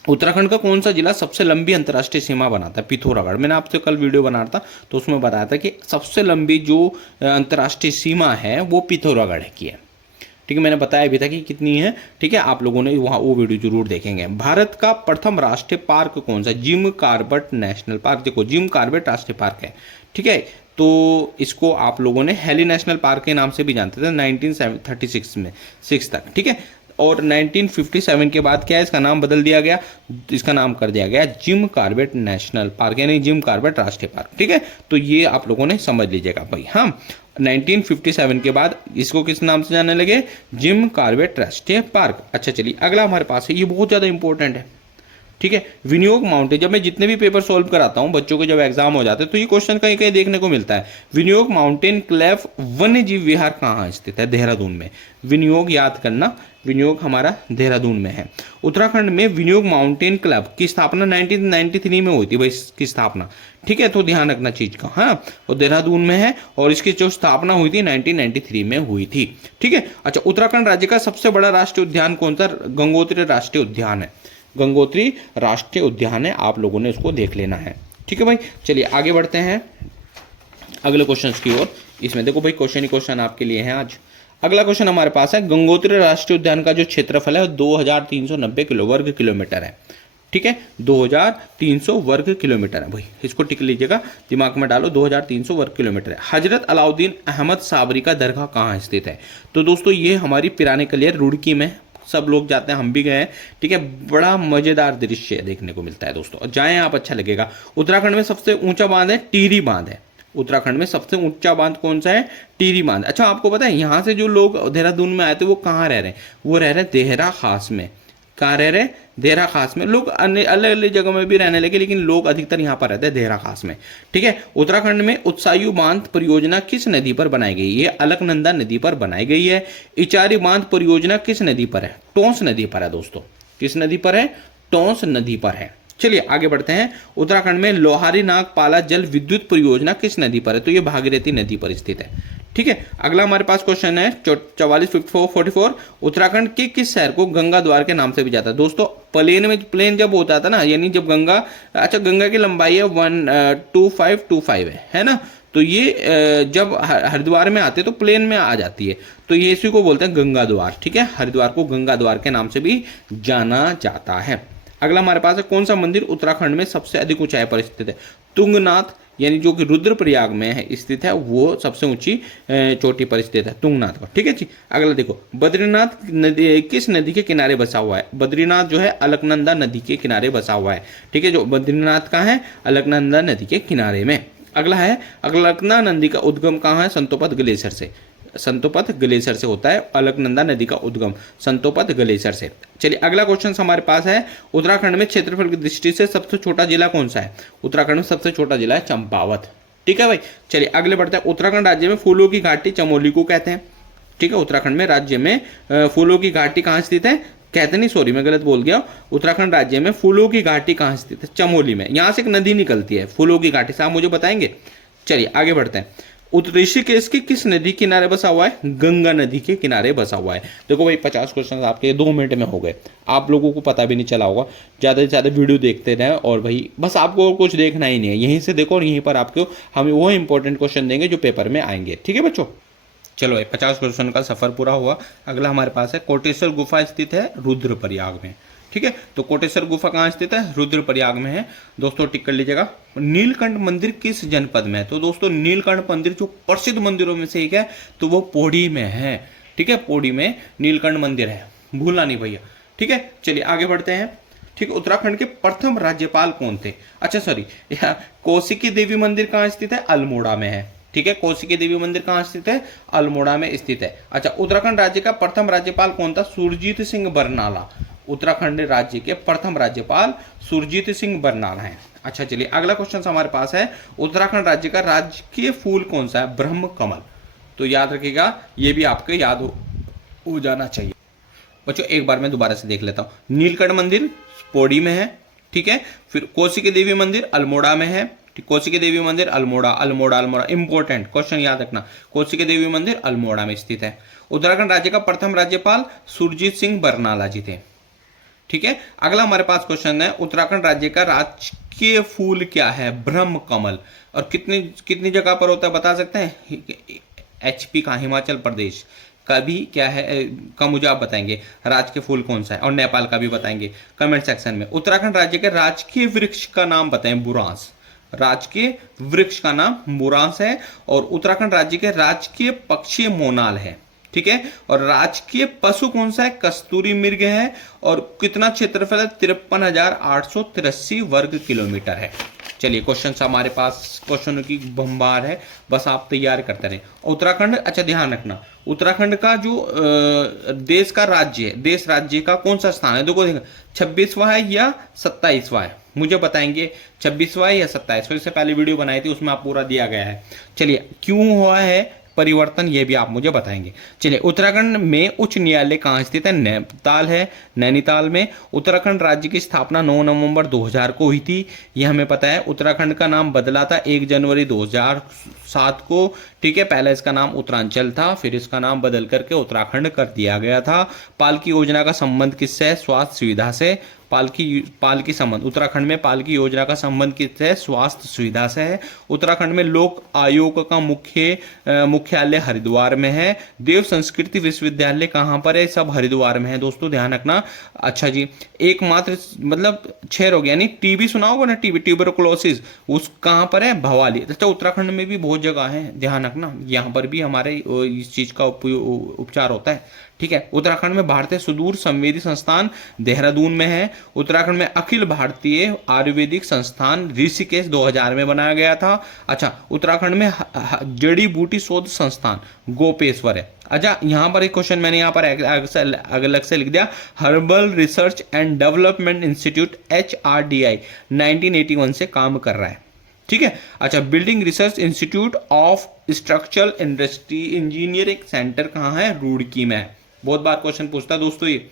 उत्तराखंड का कौन सा जिला सबसे लंबी अंतर्राष्ट्रीय सीमा बनाता है? पिथौरागढ़। मैंने आपसे कल वीडियो बनाया था तो उसमें बताया था कि सबसे लंबी जो अंतर्राष्ट्रीय सीमा है वो पिथौरागढ़ की है। ठीक है, मैंने बताया भी था कि कितनी है। ठीक है, आप लोगों ने वहाँ वो वीडियो जरूर देखेंगे। भारत का प्रथम राष्ट्रीय पार्क कौन सा? Jim Corbett national park. देखो, जिम कॉर्बेट राष्ट्रीय पार्क है। ठीक है, तो इसको आप लोगों ने हेली नेशनल पार्क के नाम से भी जानते थे 1936 में 6 तक। ठीक है, और 1957 के बाद क्या है, इसका नाम बदल दिया गया, इसका नाम कर दिया गया जिम कॉर्बेट नेशनल पार्क, यानी जिम कॉर्बेट राष्ट्रीय पार्क। ठीक है, तो ये आप लोगों ने समझ लीजिएगा भाई। हाँ, 1957 के बाद इसको किस नाम से जानने लगे? जिम कॉर्बेट राष्ट्रीय पार्क। अच्छा चलिए अगला हमारे पास है, ये बहुत ज़्यादा इंपॉर्टेंट है। ठीक है, विनियोग माउंटेन। जब मैं जितने भी पेपर सॉल्व कराता हूं बच्चों के, जब एग्जाम हो जाते हैं तो ये क्वेश्चन कहीं कहीं देखने को मिलता है। विनियोग माउंटेन क्लेफ वन्य जीव विहार कहाँ स्थित है? देहरादून में। विनियोग याद करना, विनियोग हमारा देहरादून में है। उत्तराखंड में विनियोग माउंटेन क्लब की स्थापना 1993 में हुई थी भाई, इसकी स्थापना। ठीक है, तो ध्यान रखना चीज का। हाँ, और देहरादून में है, और इसकी जो स्थापना हुई थी 1993 में हुई थी। ठीक है, अच्छा, उत्तराखंड राज्य का सबसे बड़ा राष्ट्रीय उद्यान कौन सा? गंगोत्री राष्ट्रीय उद्यान है। गंगोत्री राष्ट्रीय उद्यान है, आप लोगों ने उसको देख लेना है। ठीक है भाई, चलिए आगे बढ़ते हैं अगले क्वेश्चन की ओर। इसमें देखो भाई, क्वेश्चन ही क्वेश्चन आपके लिए हैं आज। अगला क्वेश्चन हमारे पास है, गंगोत्री राष्ट्रीय उद्यान का जो क्षेत्रफल है 2390 वर्ग किलोमीटर है। ठीक है, 2300 वर्ग किलोमीटर है भाई, इसको टिक लीजिएगा, दिमाग में डालो, 2300 वर्ग किलोमीटर है। हजरत अलाउद्दीन अहमद साबरी का दरगाह कहाँ स्थित है? तो दोस्तों ये हमारी पिरानी कलियर रुड़की में, सब लोग जाते हैं, हम भी गए हैं। ठीक है, बड़ा मजेदार दृश्य देखने को मिलता है दोस्तों, जाएं आप, अच्छा लगेगा। उत्तराखंड में सबसे ऊंचा बांध है टिहरी बांध है। उत्तराखंड में सबसे ऊंचा बांध कौन सा है? टिहरी बांध। अच्छा, आपको पता है यहाँ से जो लोग देहरादून में आए थे वो कहाँ रह रहे हैं? वो रह रहे हैं देहरा खास में। कहाँ रह रहे? देहरा खास में। लोग अलग अलग जगह में भी रहने लगे, लेकिन लोग अधिकतर यहाँ पर रहते हैं देहरा खास में। ठीक है। उत्तराखंड में उत्सायु बांध परियोजना किस नदी पर बनाई गई? ये अलकनंदा नदी पर बनाई गई है। इचारी बांध परियोजना किस नदी पर है? टोंस नदी पर है दोस्तों। किस नदी पर है? टोंस नदी पर है। चलिए आगे बढ़ते हैं। उत्तराखंड में लोहारी नागपाला जल विद्युत परियोजना किस नदी पर है? तो ये भागीरथी नदी पर स्थित है। ठीक है। अगला हमारे पास क्वेश्चन है 44 उत्तराखंड के किस शहर को गंगा द्वार के नाम से भी जाता है? दोस्तों प्लेन जब होता था ना, यानी जब गंगा, अच्छा गंगा की लंबाई है 12525 है ना, तो ये जब हरिद्वार में आते तो प्लेन में आ जाती है, तो ये इसी को बोलते हैं गंगा द्वार। ठीक है। हरिद्वार को गंगा द्वार के नाम से भी जाना जाता है। अगला हमारे पास है कौन सा मंदिर उत्तराखंड में सबसे अधिक ऊंचाई पर स्थित है? तुंगनाथ, यानी जो कि रुद्रप्रयाग में है स्थित है, वो सबसे ऊंची चोटी पर स्थित है तुंगनाथ का। ठीक है जी। अगला देखो, बद्रीनाथ नदी किस नदी के किनारे बसा हुआ है? बद्रीनाथ जो है अलकनंदा नदी के किनारे बसा हुआ है। ठीक है। जो बद्रीनाथ कहाँ है? अलकनंदा नदी के किनारे में। अगला है अलकनंदा नदी का उद्गम कहाँ है? संतोपत ग्लेशियर से। संतोपत ग्लेशियर से होता है अलकनंदा नदी का उद्गम, संतोपत ग्लेशियर से। चलिए अगला क्वेश्चन हमारे पास है, उत्तराखंड में क्षेत्रफल की दृष्टि से सबसे छोटा जिला कौन सा है? उत्तराखंड में सबसे छोटा जिला है चंपावत। ठीक है भाई। चलिए आगे बढ़ते हैं। उत्तराखंड राज्य में फूलों की घाटी चमोली को कहते हैं। ठीक है। उत्तराखंड में राज्य में फूलों की घाटी कहाँ स्थित है? कहते नहीं, सॉरी मैं गलत बोल गया। उत्तराखंड राज्य में फूलों की घाटी कहाँ स्थित है? चमोली में। यहाँ से एक नदी निकलती है फूलों की घाटी से, आप मुझे बताएंगे? चलिए आगे बढ़ते हैं। ऋषिकेश की किस नदी किनारे बसा हुआ है? गंगा नदी के किनारे बसा हुआ है। देखो भाई 50 क्वेश्चन आपके 2 मिनट में हो गए, आप लोगों को पता भी नहीं चला होगा। ज़्यादा से ज़्यादा वीडियो देखते रहें, और भाई बस आपको और कुछ देखना ही नहीं है, यहीं से देखो और यहीं पर आपको हम वो इंपॉर्टेंट क्वेश्चन देंगे जो पेपर में आएंगे। ठीक है बच्चों। चलो भाई 50 क्वेश्चन का सफर पूरा हुआ। अगला हमारे पास है कोटेश्वर गुफा स्थित है रुद्रप्रयाग में। ठीक है। तो कोटेश्वर गुफा कहाँ स्थित है? रुद्रप्रयाग में है। दोस्तों टिक कर लीजिएगा। नीलकंठ मंदिर किस जनपद में है? तो दोस्तों नीलकंठ मंदिर जो प्रसिद्ध मंदिरों में से एक है, तो वो पौड़ी में है। ठीक है। पौड़ी में नीलकंठ मंदिर है, भूलना नहीं भैया। ठीक है। चलिए आगे बढ़ते हैं। ठीक है। उत्तराखंड के प्रथम राज्यपाल कौन थे? अच्छा सॉरी, कौशिकी देवी मंदिर कहाँ स्थित है? अल्मोड़ा में है। ठीक है। कौशिकी देवी मंदिर कहाँ स्थित है? अल्मोड़ा में स्थित है। अच्छा, उत्तराखंड राज्य का प्रथम राज्यपाल कौन था? सुरजीत सिंह बरनाला। उत्तराखंड राज्य के प्रथम राज्यपाल सुरजीत सिंह बरनाला हैं। अच्छा चलिए अगला क्वेश्चन हमारे पास है, उत्तराखंड राज्य का राजकीय फूल कौन सा है? ब्रह्म कमल। तो याद रखिएगा, ये भी आपके याद हो जाना चाहिए बच्चों। एक बार मैं दोबारा से देख लेता हूँ। नीलकंठ मंदिर पौड़ी में है। ठीक है। फिर कौशिकी देवी मंदिर अल्मोड़ा में है। कौशिकी देवी मंदिर अल्मोड़ा, अल्मोड़ा अल्मोड़ा, इंपॉर्टेंट क्वेश्चन याद रखना। कौशिकी देवी मंदिर अल्मोड़ा में स्थित है। उत्तराखंड राज्य का प्रथम राज्यपाल सुरजीत सिंह बरनाला जी थे। ठीक है। अगला हमारे पास क्वेश्चन है, उत्तराखंड राज्य का राजकीय फूल क्या है? ब्रह्म कमल। और कितनी कितनी जगह पर होता है बता सकते हैं? HP का, हिमाचल प्रदेश का भी क्या है का मुझे आप बताएंगे राजकीय फूल कौन सा है, और नेपाल का भी बताएंगे कमेंट सेक्शन में। उत्तराखंड राज्य के राजकीय वृक्ष का नाम बताएं। बुरांस। राजकीय वृक्ष का नाम बुरांस है। और उत्तराखंड राज्य के राजकीय पक्षी मोनाल है। ठीक है। और राजकीय पशु कौन सा है? कस्तूरी मृग है। और कितना क्षेत्रफल है? 53,883 वर्ग किलोमीटर है। चलिए क्वेश्चन हमारे पास क्वेश्चनों की बम्बार है, बस आप तैयार करते रहें। उत्तराखंड, अच्छा ध्यान रखना, उत्तराखंड का जो देश का राज्य है, देश राज्य का कौन सा स्थान है? देखो 26वां है या 27वां है, मुझे बताएंगे 26वां है या 27वां। इससे पहले वीडियो बनाई थी, उसमें आप पूरा दिया गया है। चलिए क्यों हुआ है परिवर्तन, ये भी आप मुझे बताएंगे। चलिए उत्तराखंड में उच्च न्यायालय कहाँ स्थित है? नैनीताल है, नैनीताल में। उत्तराखंड राज्य की स्थापना 9 नवंबर 2000 को हुई थी, ये हमें पता है। उत्तराखंड का नाम बदला था 1 जनवरी 2007 को। ठीक है। पहले इसका नाम उत्तरांचल था, फिर इसका नाम बदल करके उत्तराखंड कर दिया गया था। पालकी योजना का संबंध किससे है? स्वास्थ्य सुविधा से। पालकी संबंध, उत्तराखंड में पालकी योजना का संबंध किससे है? स्वास्थ्य सुविधा से है। उत्तराखंड में लोक आयोग का मुख्यालय हरिद्वार में है। देव संस्कृति विश्वविद्यालय कहाँ पर है? सब हरिद्वार में है दोस्तों, ध्यान रखना। अच्छा जी, एकमात्र मतलब 6 रोग, यानी टीबी सुना होगा ना, टीबी ट्यूबरकुलोसिस, उस कहाँ पर है? भवाली। अच्छा उत्तराखंड में भी बहुत जगह है, ध्यान रखना, यहाँ पर भी हमारे इस चीज का उपचार होता है। ठीक है। उत्तराखंड में भारतीय सुदूर संवेदी संस्थान देहरादून में है। उत्तराखंड में अखिल भारतीय आयुर्वेदिक संस्थान ऋषिकेश 2000 में बनाया गया था। अच्छा उत्तराखंड में जड़ी बूटी शोध संस्थान गोपेश्वर है। अच्छा, यहाँ पर एक क्वेश्चन मैंने यहाँ पर अलग से लिख दिया, herbal research and development institute HRDI 1981 से काम कर रहा है, ठीक है। अच्छा, building research institute of structural industry engineering centre कहाँ है? रुड़की में है। बहुत बार क्वेश्चन पूछता है दोस्तों ये।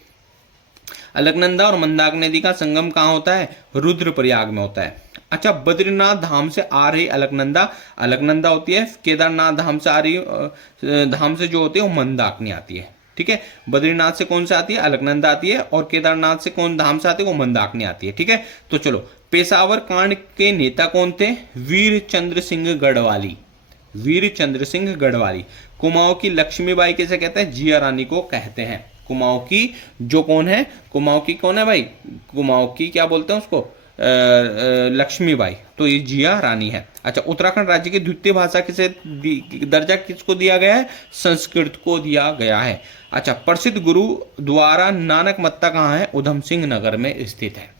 अलकनंदा और मंदाकिनी नदी का संगम कहाँ होता है? रुद्रप्रयाग में होता है। अच्छा, बद्रीनाथ धाम से आ रही अलकनंदा, अलकनंदा होती है। केदारनाथ धाम से आ रही धाम से जो होती है वो मंदाकिनी आती है, ठीक है। बद्रीनाथ से कौन सा आती है? अलकनंदा आती है। और केदारनाथ से कौन धाम से आती है? वो मंदाकिनी आती है, ठीक है। तो चलो, पेशावर कांड के नेता कौन थे? वीर चंद्र सिंह गढ़वाली, वीर चंद्र सिंह गढ़वाली। कुमाऊं की लक्ष्मीबाई किसे कहते हैं? जिया रानी को कहते हैं। कुमाऊं की जो कौन है? कुमाऊं की कौन है भाई? कुमाऊं की क्या बोलते हैं उसको? लक्ष्मीबाई। तो ये जिया रानी है। अच्छा, उत्तराखंड राज्य की द्वितीय भाषा किसे दर्जा किसको दिया गया है? संस्कृत को दिया गया है। अच्छा, प्रसिद्ध गुरुद्वारा नानक मत्ता कहाँ है? उधम सिंह नगर में स्थित है।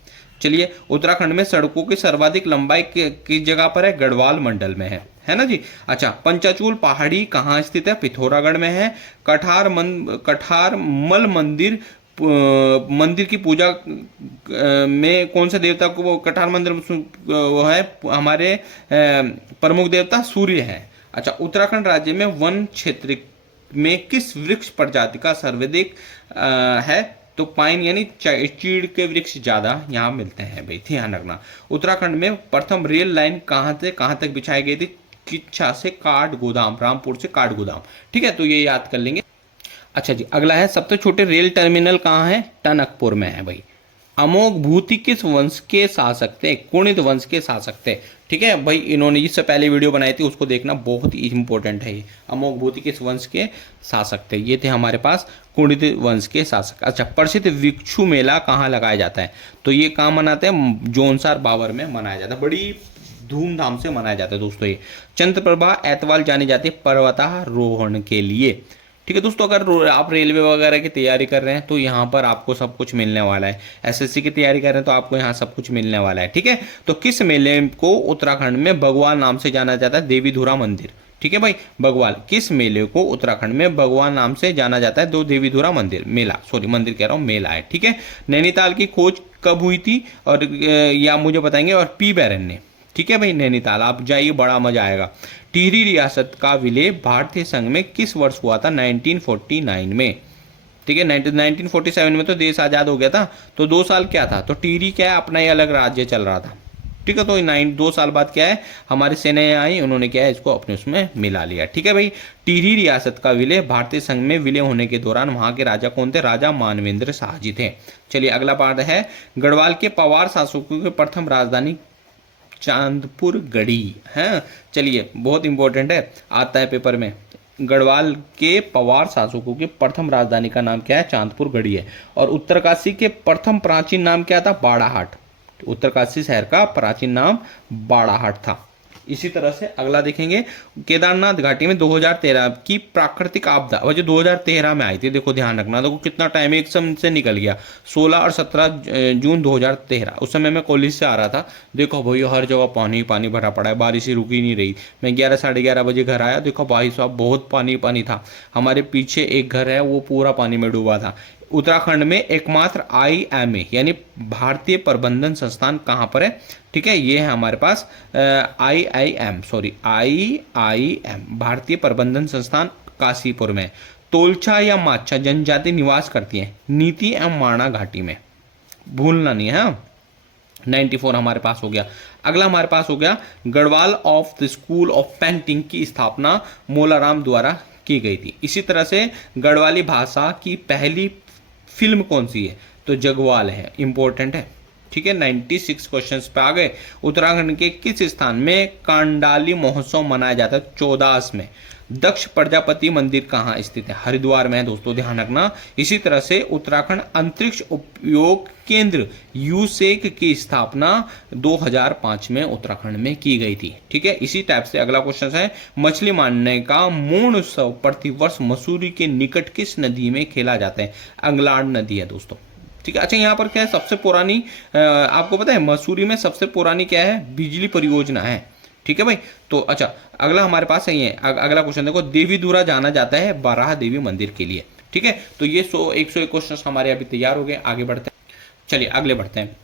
चलिए, उत्तराखंड में सड़कों की सर्वाधिक लंबाई किस जगह पर है? गढ़वाल मंडल में है ना जी। अच्छा, पंचाचूल पहाड़ी कहाँ स्थित है? पिथौरागढ़ में है। कठारमल मंदिर मंदिर की पूजा में कौन से देवता को वो कठार मंदिर वो है? हमारे प्रमुख देवता सूर्य है। अच्छा, उत्तराखंड राज्य में वन क्षेत्र में किस वृक्ष प्रजाति का सर्वाधिक है? तो पाइन यानी चीड़ के वृक्ष ज्यादा यहाँ मिलते हैं भाई, ध्यान रखना। उत्तराखंड में प्रथम रेल लाइन कहाँ से कहाँ तक बिछाई गई थी? किच्छा से काठगोदाम, रामपुर से काठगोदाम, ठीक है। तो ये याद कर लेंगे। अच्छा जी, अगला है, सबसे छोटे रेल टर्मिनल कहाँ है? टनकपुर में है भाई। अमोघ भूति किस वंश के शासक थे? कुणित वंश के शासक थे, ठीक है भाई। इन्होंने इससे पहले वीडियो बनाई थी, उसको देखना, बहुत ही इंपॉर्टेंट है ये। अमोघ भूति किस वंश के शासक थे? ये थे हमारे पास कुणित वंश के शासक। अच्छा, प्रसिद्ध भिक्षु मेला कहाँ लगाया जाता है? तो ये कहाँ मनाते हैं? जोनसार बावर में मनाया जाता है, बड़ी धूमधाम से मनाया जाता है दोस्तों ये। चंद्रप्रभा एतवाल जानी जाती है पर्वतारोहण के लिए, ठीक है दोस्तों। अगर आप रेलवे वगैरह की तैयारी कर रहे हैं तो यहाँ पर आपको सब कुछ मिलने वाला है। एसएससी की तैयारी कर रहे हैं तो आपको यहाँ सब कुछ मिलने वाला है, ठीक है। तो किस मेले को उत्तराखंड में बगवाल नाम से जाना जाता है? देवीधुरा मंदिर, ठीक है भाई। बगवाल, किस मेले को उत्तराखंड में बगवाल नाम से जाना जाता है? दो देवीधुरा मंदिर, मेला, सॉरी मंदिर कह रहा हूँ, मेला है, ठीक है। नैनीताल की खोज कब हुई थी? और या मुझे बताएंगे। और पी बैरन ने, ठीक है भाई। नैनीताल आप जाइए, बड़ा मजा आएगा। टिहरी रियासत का विलय भारतीय संघ में किस वर्ष हुआ था? 1949 में, ठीक है। 1947 में तो देश आजाद हो गया था, तो 2 साल क्या था? तो टिहरी क्या है? अपना ही अलग राज्य चल रहा था, ठीक है। तो 2 साल बाद क्या है? हमारी सेनाएं आई, उन्होंने क्या है? इसको अपने उसमें मिला लिया, ठीक है भाई। टिहरी रियासत का विलय भारतीय संघ में विलय होने के दौरान वहां के राजा कौन थे? राजा मानवेंद्र शाह जी थे। चलिए, अगला पार्ट है, गढ़वाल के पवार शासकों की प्रथम राजधानी चांदपुर गढ़ी है। चलिए, बहुत इंपॉर्टेंट है, आता है पेपर में। गढ़वाल के पवार शासकों की प्रथम राजधानी का नाम क्या है? चांदपुर गढ़ी है। और उत्तरकाशी के प्रथम प्राचीन नाम क्या था? बाड़ाहाट। उत्तरकाशी शहर का प्राचीन नाम बाड़ाहाट था। इसी तरह से अगला देखेंगे, केदारनाथ घाटी में 2013 की प्राकृतिक आपदा वजह 2013 में आई थी। देखो ध्यान रखना, देखो कितना टाइम एक समय से निकल गया। 16 और 17 जून 2013, उस समय मैं कॉलेज से आ रहा था। देखो भाई, हर जगह पानी पानी भरा पड़ा है, बारिश ही रुकी नहीं रही। मैं 11 साढ़े 11 बजे घर आया, देखो भाई साहब बहुत पानी पानी था। हमारे पीछे एक घर है, वो पूरा पानी में डूबा था। उत्तराखंड में एकमात्र IMA यानी भारतीय प्रबंधन संस्थान कहाँ पर है? ठीक है, ये है हमारे पास IIM भारतीय प्रबंधन संस्थान काशीपुर में। तोलछा या माच्छा जनजाति निवास करती है नीति एवं माणा घाटी में, भूलना नहीं है। 94 हमारे पास हो गया। अगला हमारे पास हो गया, Garhwal of the school of painting की स्थापना मोलाराम द्वारा की गई थी। इसी तरह से गढ़वाली भाषा की पहली फिल्म कौन सी है? तो जगवाल है, इंपॉर्टेंट है, ठीक है। 96 क्वेश्चंस पे आ गए। उत्तराखंड के किस स्थान में कांडाली महोत्सव मनाया जाता है? 14 में। दक्ष प्रजापति मंदिर कहाँ स्थित है? हरिद्वार में है दोस्तों, ध्यान रखना। इसी तरह से उत्तराखंड अंतरिक्ष उपयोग केंद्र यूसेक की स्थापना 2005 में उत्तराखंड में की गई थी, ठीक है। इसी टाइप से अगला क्वेश्चन है, मछली मारने का मूर्ण उत्सव प्रतिवर्ष मसूरी के निकट किस नदी में खेला जाता है? अंगलाड नदी है दोस्तों, ठीक है। अच्छा, यहाँ पर क्या है सबसे पुरानी, आपको पता है मसूरी में सबसे पुरानी क्या है? बिजली परियोजना है, ठीक है भाई। तो अच्छा, अगला हमारे पास है ये अगला क्वेश्चन देखो, देवीधुरा जाना जाता है बाराह देवी मंदिर के लिए। ठीक है, तो ये 101 क्वेश्चन हमारे अभी तैयार हो गए। आगे बढ़ते हैं, चलिए आगे बढ़ते हैं।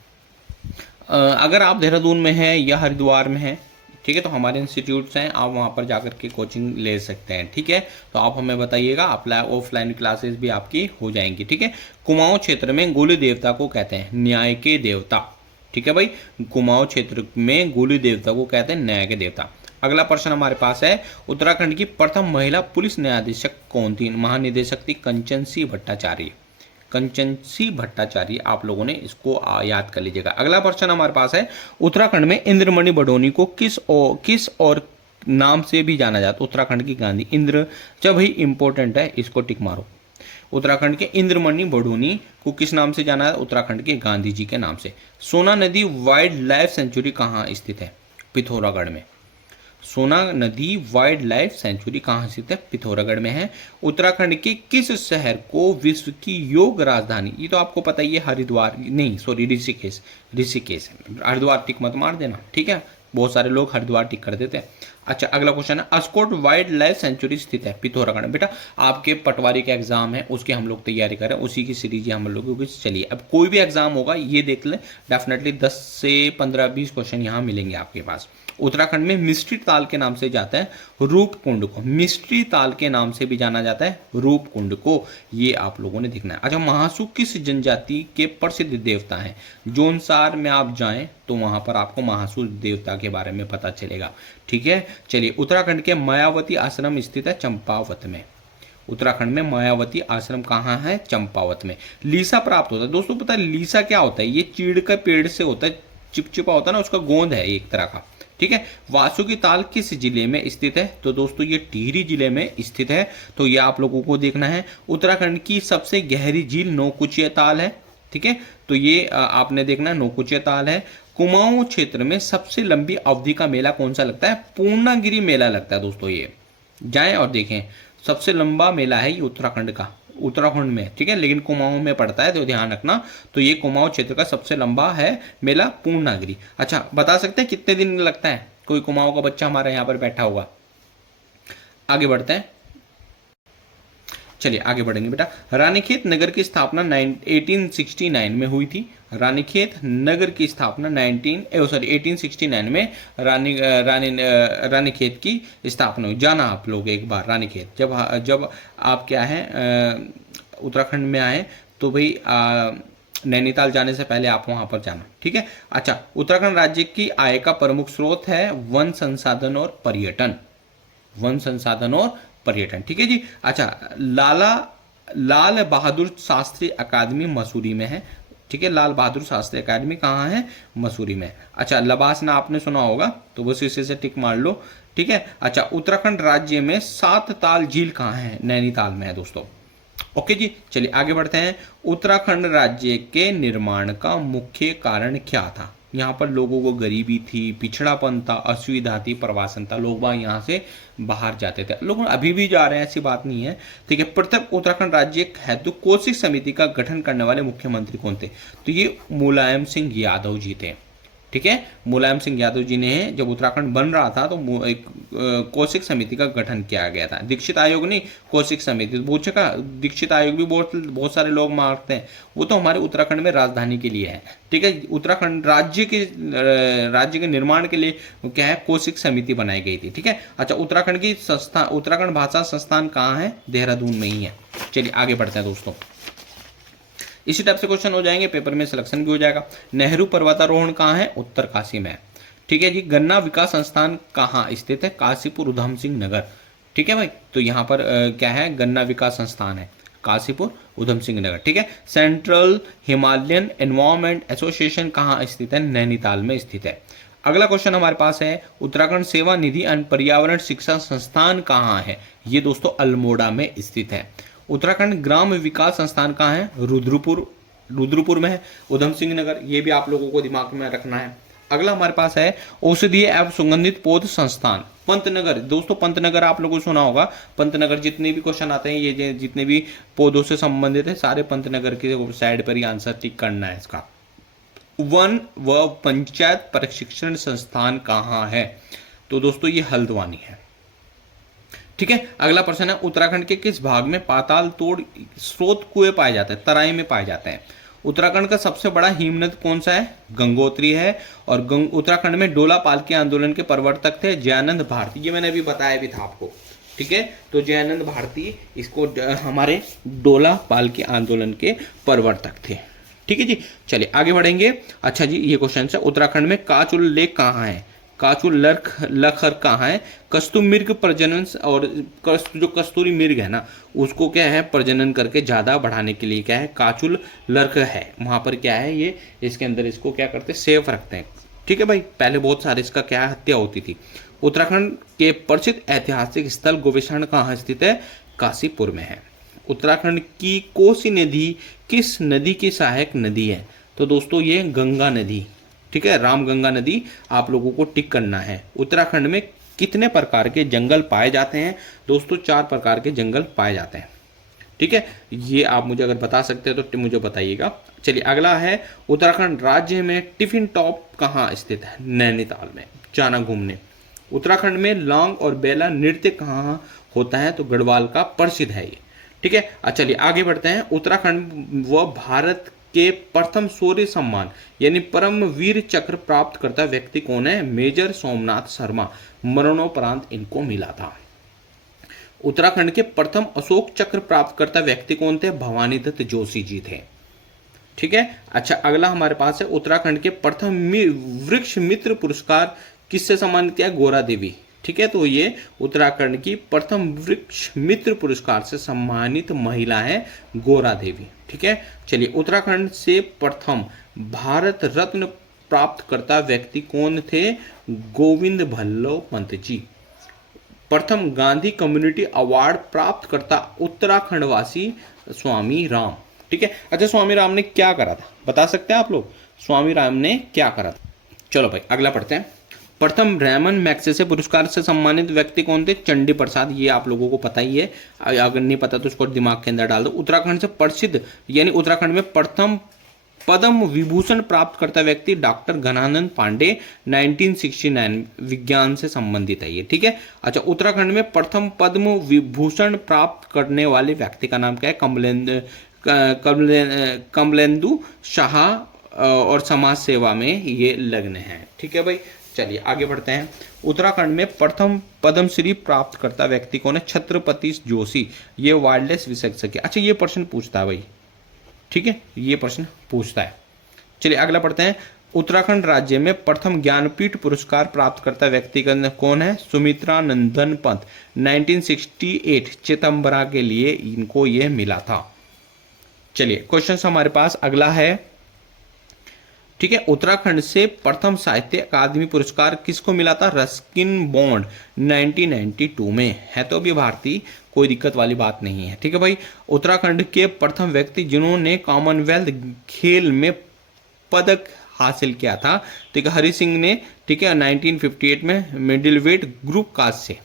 अगर आप देहरादून में हैं या हरिद्वार में हैं, ठीक है, तो हमारे इंस्टीट्यूट्स हैं, आप वहाँ पर जाकर के कोचिंग ले सकते हैं। ठीक है, तो आप हमें बताइएगा, ऑफलाइन क्लासेस भी आपकी हो जाएंगी। ठीक है, कुमाऊं क्षेत्र में गोली देवता को कहते हैं न्याय के देवता। ठीक है भाई, कुमाऊं क्षेत्र में गोली देवता को कहते हैं न्याय के देवता। अगला प्रश्न हमारे पास है, उत्तराखंड की प्रथम महिला पुलिस न्यायाधीशक कौन थी? महानिदेशक थी कंचन सिंह भट्टाचार्य। कंचन सिंह भट्टाचार्य, आप लोगों ने इसको याद कर लीजिएगा। अगला प्रश्न हमारे पास है, उत्तराखंड में इंद्रमणि बडोनी को किस और नाम से भी जाना जाता? उत्तराखंड की गांधी इंद्र, जब भाई इंपॉर्टेंट है, इसको टिक मारो। उत्तराखंड के इंद्रमणि बडोनी को किस नाम से जाना है? उत्तराखंड के गांधी जी के नाम से। सोना नदी वाइल्ड लाइफ सेंचुरी कहाँ स्थित है? पिथौरागढ़ में। सोना नदी वाइल्ड लाइफ सेंचुरी कहाँ स्थित है? पिथौरागढ़ में है। उत्तराखंड के किस शहर को विश्व की योग राजधानी? ये तो आपको पता ही है, हरिद्वार नहीं, सॉरी, ऋषिकेश। ऋषिकेश, हरिद्वार टिक मत मार देना, ठीक है, बहुत सारे लोग हरिद्वार टिक कर देते हैं। अच्छा, अगला क्वेश्चन है, अस्कोट वाइल्ड लाइफ सेंचुरी स्थित है पिथौरागढ़। बेटा आपके पटवारी का एग्जाम है, उसकी हम लोग तैयारी करें, उसी की सीरीज हम लोगों की। चलिए, अब कोई भी एग्जाम होगा ये देख लें, डेफिनेटली 10 से 15-20 क्वेश्चन यहाँ मिलेंगे आपके पास। उत्तराखंड में मिस्ट्री ताल के नाम से जाता है रूपकुंड को। मिस्ट्री ताल के नाम से भी जाना जाता है रूपकुंड को, ये आप लोगों ने देखना है। अच्छा, महासू किस जनजाति के प्रसिद्ध देवता हैं? जोनसार में आप जाएं तो वहां पर आपको महासू देवता के बारे में पता चलेगा। ठीक है, चलिए, उत्तराखंड के मायावती आश्रम स्थित है चंपावत में। उत्तराखंड में मायावती आश्रम कहाँ है? चंपावत में। लीसा प्राप्त होता है दोस्तों, पता है लीसा क्या होता है? ये चीड़ का पेड़ से होता है, चिपचिपा होता है ना, उसका गोंद है एक तरह का। ठीक है, वासुकी ताल किस जिले में स्थित है? तो दोस्तों ये टिहरी जिले में स्थित है, तो ये आप लोगों को देखना है। उत्तराखंड की सबसे गहरी झील नौकुचिया ताल है। ठीक है, तो ये आपने देखना है, नौकुचिया ताल है। कुमाऊं क्षेत्र में सबसे लंबी अवधि का मेला कौन सा लगता है? पूर्णागिरि मेला लगता है दोस्तों, ये जाएं और देखें, सबसे लंबा मेला है ये उत्तराखंड का, उत्तराखंड में। ठीक है, लेकिन कुमाऊं में पड़ता है, तो ध्यान रखना। तो ये कुमाऊं क्षेत्र का सबसे लंबा है मेला पूर्णागिरि। अच्छा, बता सकते हैं कितने दिन लगता है? कोई कुमाऊं का बच्चा हमारे यहाँ पर बैठा होगा। आगे बढ़ते हैं, चलिए आगे बढ़ेंगे बेटा। रानीखेत नगर की स्थापना 1869 में हुई थी। रानीखेत नगर की स्थापना 1869 में रानीखेत की स्थापना हुई। जाना आप लोग एक बार रानीखेत, जब आप क्या है उत्तराखंड में आए तो भाई नैनीताल जाने से पहले आप वहां पर जाना। ठीक है, अच्छा, उत्तराखंड राज्य की आय का प्रमुख स्रोत है वन संसाधन और पर्यटन। वन संसाधन और पर्यटन, ठीक है जी। अच्छा, लाल बहादुर शास्त्री अकादमी मसूरी में है। ठीक है, लाल बहादुर शास्त्री अकादमी कहाँ है? मसूरी में। अच्छा, लबासना आपने सुना होगा, तो बस इसी से टिक मार लो। ठीक है, अच्छा, उत्तराखंड राज्य में 7 ताल झील कहाँ है? नैनीताल में है दोस्तों। ओके जी, चलिए आगे बढ़ते हैं। उत्तराखंड राज्य के निर्माण का मुख्य कारण क्या था? यहाँ पर लोगों को गरीबी थी, पिछड़ापन था, असुविधा थी, प्रवासन था, लोग वहाँ यहाँ से बाहर जाते थे। लोग अभी भी जा रहे हैं, ऐसी बात नहीं है। ठीक है, प्रथम उत्तराखंड राज्य हेतु कोशिक समिति का गठन करने वाले मुख्यमंत्री कौन थे? तो ये मुलायम सिंह यादव जी थे। ठीक है, मुलायम सिंह यादव जी ने, जब उत्तराखंड बन रहा था तो एक कौशिक समिति का गठन किया गया था। दीक्षित आयोग नहीं, कौशिक समिति। पूछेगा, दीक्षित आयोग भी बहुत सारे लोग मारते हैं, वो तो हमारे उत्तराखंड में राजधानी के लिए है। ठीक है, उत्तराखंड राज्य के निर्माण के लिए क्या है? कौशिक समिति बनाई गई थी। ठीक है, अच्छा, उत्तराखंड की संस्था, उत्तराखंड भाषा संस्थान कहाँ है? देहरादून में ही है। चलिए आगे बढ़ते हैं दोस्तों, इसी टाइप से क्वेश्चन हो जाएंगे, पेपर में सिलेक्शन भी हो जाएगा। नेहरू पर्वतारोहण कहाँ है? उत्तरकाशी में। ठीक है जी। गन्ना विकास संस्थान कहाँ स्थित है? काशीपुर उधम सिंह नगर। ठीक है भाई, तो यहाँ पर क्या है? गन्ना विकास संस्थान है काशीपुर उधम सिंह नगर। ठीक है, सेंट्रल हिमालयन एनवायरमेंट एसोसिएशन कहाँ स्थित है? नैनीताल में स्थित है। अगला क्वेश्चन हमारे पास है, उत्तराखंड सेवा निधि एवं पर्यावरण शिक्षा संस्थान कहाँ है? ये दोस्तों अल्मोड़ा में स्थित है। उत्तराखंड ग्राम विकास संस्थान कहाँ है? रुद्रपुर में है। उधम सिंह नगर, ये भी आप लोगों को दिमाग में रखना है। अगला हमारे पास है औषधीय एवं सुगंधित पौध संस्थान पंतनगर। दोस्तों पंतनगर आप लोगों को सुना होगा। पंतनगर जितने भी क्वेश्चन आते हैं, ये जितने भी पौधों से संबंधित है, सारे पंतनगर की साइड पर ही आंसर टिक करना है इसका। वन व पंचायत प्रशिक्षण संस्थान कहाँ है? तो दोस्तों ये हल्द्वानी है। ठीक है, अगला प्रश्न है उत्तराखंड के किस भाग में पाताल तोड़ स्रोत कुएं पाए जाते हैं, तराई में पाए जाते हैं। उत्तराखंड का सबसे बड़ा हिमनद कौन सा है, गंगोत्री है। और उत्तराखंड में डोला पालकी आंदोलन के प्रवर्तक थे जयानंद भारती, ये मैंने अभी बताया भी था आपको। ठीक है, तो जयानंद भारती इसको हमारे डोला पालकी आंदोलन के प्रवर्तक थे। ठीक है जी, चलिए आगे बढ़ेंगे। अच्छा जी, ये क्वेश्चन है उत्तराखंड में काचुल लेक कहाँ है, काचुल लखर कहाँ है। कस्तूरी मृग प्रजनन और जो कस्तूरी मृग है ना, उसको क्या है प्रजनन करके ज़्यादा बढ़ाने के लिए क्या है काचुल लर्क है, वहाँ पर क्या है ये इसके अंदर इसको क्या करते हैं सेफ रखते हैं। ठीक है भाई, पहले बहुत सारे इसका क्या हत्या होती थी। उत्तराखंड के प्रसिद्ध ऐतिहासिक स्थल गोवेषण कहाँ स्थित है, काशीपुर में है। उत्तराखंड की कोसी नदी किस नदी की सहायक नदी है, तो दोस्तों ये गंगा नदी। ठीक है, रामगंगा नदी आप लोगों को टिक करना है। उत्तराखंड में कितने प्रकार के जंगल पाए जाते हैं, दोस्तों 4 प्रकार के जंगल पाए जाते हैं। ठीक है, ये आप मुझे अगर बता सकते हैं तो मुझे बताइएगा। चलिए अगला है उत्तराखंड राज्य में टिफिन टॉप कहाँ स्थित है, नैनीताल में, जाना घूमने। उत्तराखंड में लौंग और बेला नृत्य कहाँ होता है, तो गढ़वाल का प्रसिद्ध है ये। ठीक है, चलिए आगे बढ़ते हैं। उत्तराखंड व भारत के प्रथम शौर्य सम्मान यानी परम वीर चक्र प्राप्त करता व्यक्ति कौन है, मेजर सोमनाथ शर्मा, मरणोपरांत इनको मिला था। उत्तराखंड के प्रथम अशोक चक्र प्राप्त करता व्यक्ति कौन थे, भवानी दत्त जोशी जी थे। ठीक है, अच्छा अगला हमारे पास है उत्तराखंड के प्रथम वृक्ष मित्र पुरस्कार किससे सम्मानित किया, गोरा देवी। ठीक है, तो ये उत्तराखंड की प्रथम वृक्ष मित्र पुरस्कार से सम्मानित महिला है गोरा देवी। ठीक है, चलिए उत्तराखंड से प्रथम भारत रत्न प्राप्त करता व्यक्ति कौन थे, गोविंद भल्लभ पंत जी। प्रथम गांधी कम्युनिटी अवार्ड प्राप्त करता उत्तराखंडवासी स्वामी राम। ठीक है, अच्छा स्वामी राम ने क्या करा था, बता सकते हैं आप लोग, स्वामी राम ने क्या करा था। चलो भाई अगला पढ़ते हैं। प्रथम रैमन मैग्सेसे पुरस्कार से सम्मानित व्यक्ति कौन थे, चंडी प्रसाद, ये आप लोगों को पता ही है, अगर नहीं पता तो उसको दिमाग के अंदर डाल दो। उत्तराखंड से प्रसिद्ध यानी उत्तराखंड में प्रथम पद्म विभूषण प्राप्त करता व्यक्ति डॉक्टर घनानंद पांडे, 1969, विज्ञान से संबंधित है ये। ठीक है, अच्छा उत्तराखंड में प्रथम पद्म विभूषण प्राप्त करने वाले व्यक्ति का नाम क्या है, कमलेंदु शाह, और समाज सेवा में ये लग्न है। ठीक है भाई, चलिए आगे बढ़ते हैं। उत्तराखंड में प्रथम पद्मश्री प्राप्त करता व्यक्ति कौन है, छत्रपति जोशी, ये वायरलेस विशेषज्ञ। अच्छा ये प्रश्न पूछता है भाई, ठीक है, ये प्रश्न पूछता है। चलिए अगला पढ़ते हैं। उत्तराखंड राज्य में प्रथम ज्ञानपीठ पुरस्कार प्राप्त करता व्यक्ति कौन है, सुमित्रा नंदन पंत, 1968 चिदम्बरा के लिए इनको ये मिला था। चलिए क्वेश्चन हमारे पास अगला है। ठीक है, उत्तराखंड से प्रथम साहित्य अकादमी पुरस्कार किसको मिला था, रस्किन बॉन्ड, 1992 में है, तो अभी भारतीय, कोई दिक्कत वाली बात नहीं है। ठीक है भाई, उत्तराखंड के प्रथम व्यक्ति जिन्होंने कॉमनवेल्थ खेल में पदक हासिल किया था, ठीक है, हरि सिंह ने, ठीक है, 1958 में मिडिल वेट ग्रुप काज से।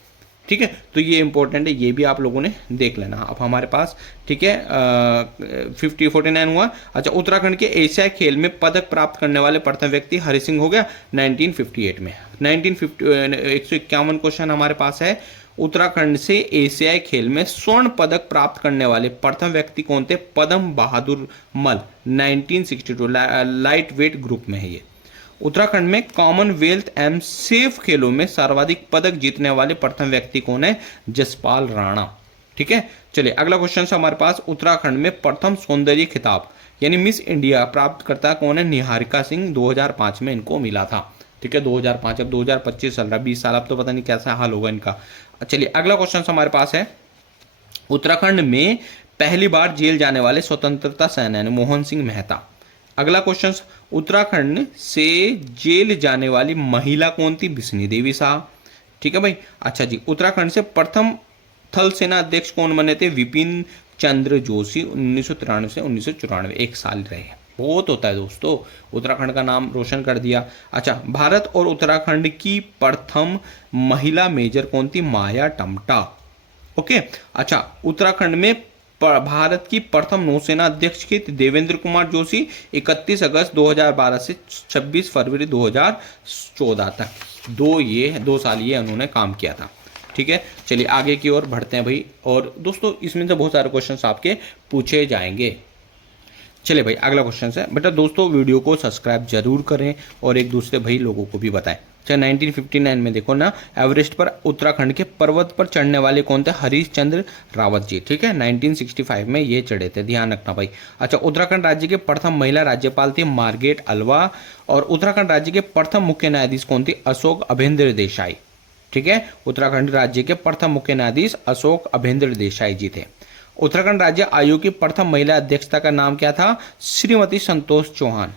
ठीक है, तो ये इंपॉर्टेंट है, ये भी आप लोगों ने देख लेना। अब हमारे पास ठीक है 49 हुआ। अच्छा उत्तराखंड के एशियाई खेल में पदक प्राप्त करने वाले प्रथम व्यक्ति हरि सिंह हो गया 1958 में। 151 क्वेश्चन हमारे पास है। उत्तराखंड से एशियाई खेल में स्वर्ण पदक प्राप्त करने वाले प्रथम व्यक्ति कौन थे, पद्म बहादुर मल, 1962, लाइट वेट ग्रुप में है ये। उत्तराखंड में कॉमनवेल्थ एवं सेफ खेलों में सर्वाधिक पदक जीतने वाले प्रथम व्यक्ति कौन है, जसपाल राणा। ठीक है, चलिए अगला क्वेश्चन है हमारे पास। उत्तराखंड में प्रथम सौंदर्य खिताब यानी मिस इंडिया प्राप्त करता कौन है, निहारिका सिंह, 2005 में इनको मिला था। ठीक है, 2005, अब 2025 चल रहा, 20 साल, अब तो पता नहीं कैसा हाल होगा इनका। चलिए अगला क्वेश्चन हमारे पास है। उत्तराखंड में पहली बार जेल जाने वाले स्वतंत्रता सेनानी मोहन सिंह मेहता। अगला क्वेश्चन, उत्तराखंड से जेल जाने वाली महिला कौन थी, बिस्नी देवी शाह। ठीक है भाई, अच्छा जी, उत्तराखंड से प्रथम थल सेना अध्यक्ष कौन बने थे, विपिन चंद्र जोशी, 1993 से 1994, 1 साल रहे। बहुत होता है दोस्तों, उत्तराखंड का नाम रोशन कर दिया। अच्छा, भारत और उत्तराखंड की प्रथम महिला मेजर कौन थी, माया टमटा। ओके, अच्छा उत्तराखंड में भारत की प्रथम नौसेना अध्यक्ष की देवेंद्र कुमार जोशी 31 अगस्त 2012 से 26 फरवरी 2014 तक। 2 साल ये उन्होंने काम किया था। ठीक है, चलिए आगे की ओर बढ़ते हैं भाई। और दोस्तों इसमें से बहुत सारे क्वेश्चंस आपके पूछे जाएंगे। चलिए भाई अगला क्वेश्चन है बेटा, दोस्तों वीडियो को सब्सक्राइब जरूर करें और एक दूसरे भाई लोगों को भी बताएं। चाहे 1959 में देखो ना, एवरेस्ट पर उत्तराखंड के पर्वत पर चढ़ने वाले कौन थे? हरीश चंद्र रावत जी। ठीक है, 1965 में ये चढ़े थे, ध्यान रखना भाई। अच्छा, उत्तराखंड राज्य के प्रथम महिला राज्यपाल थी मार्गरेट अल्वा। और उत्तराखंड राज्य के प्रथम मुख्य न्यायाधीश कौन थी? अशोक अभेंद्र देसाई। ठीक है, उत्तराखंड राज्य के प्रथम मुख्य न्यायाधीश अशोक अभेंद्र देसाई जी थे। उत्तराखंड राज्य आयोग की प्रथम महिला अध्यक्षता का नाम क्या था? श्रीमती संतोष चौहान।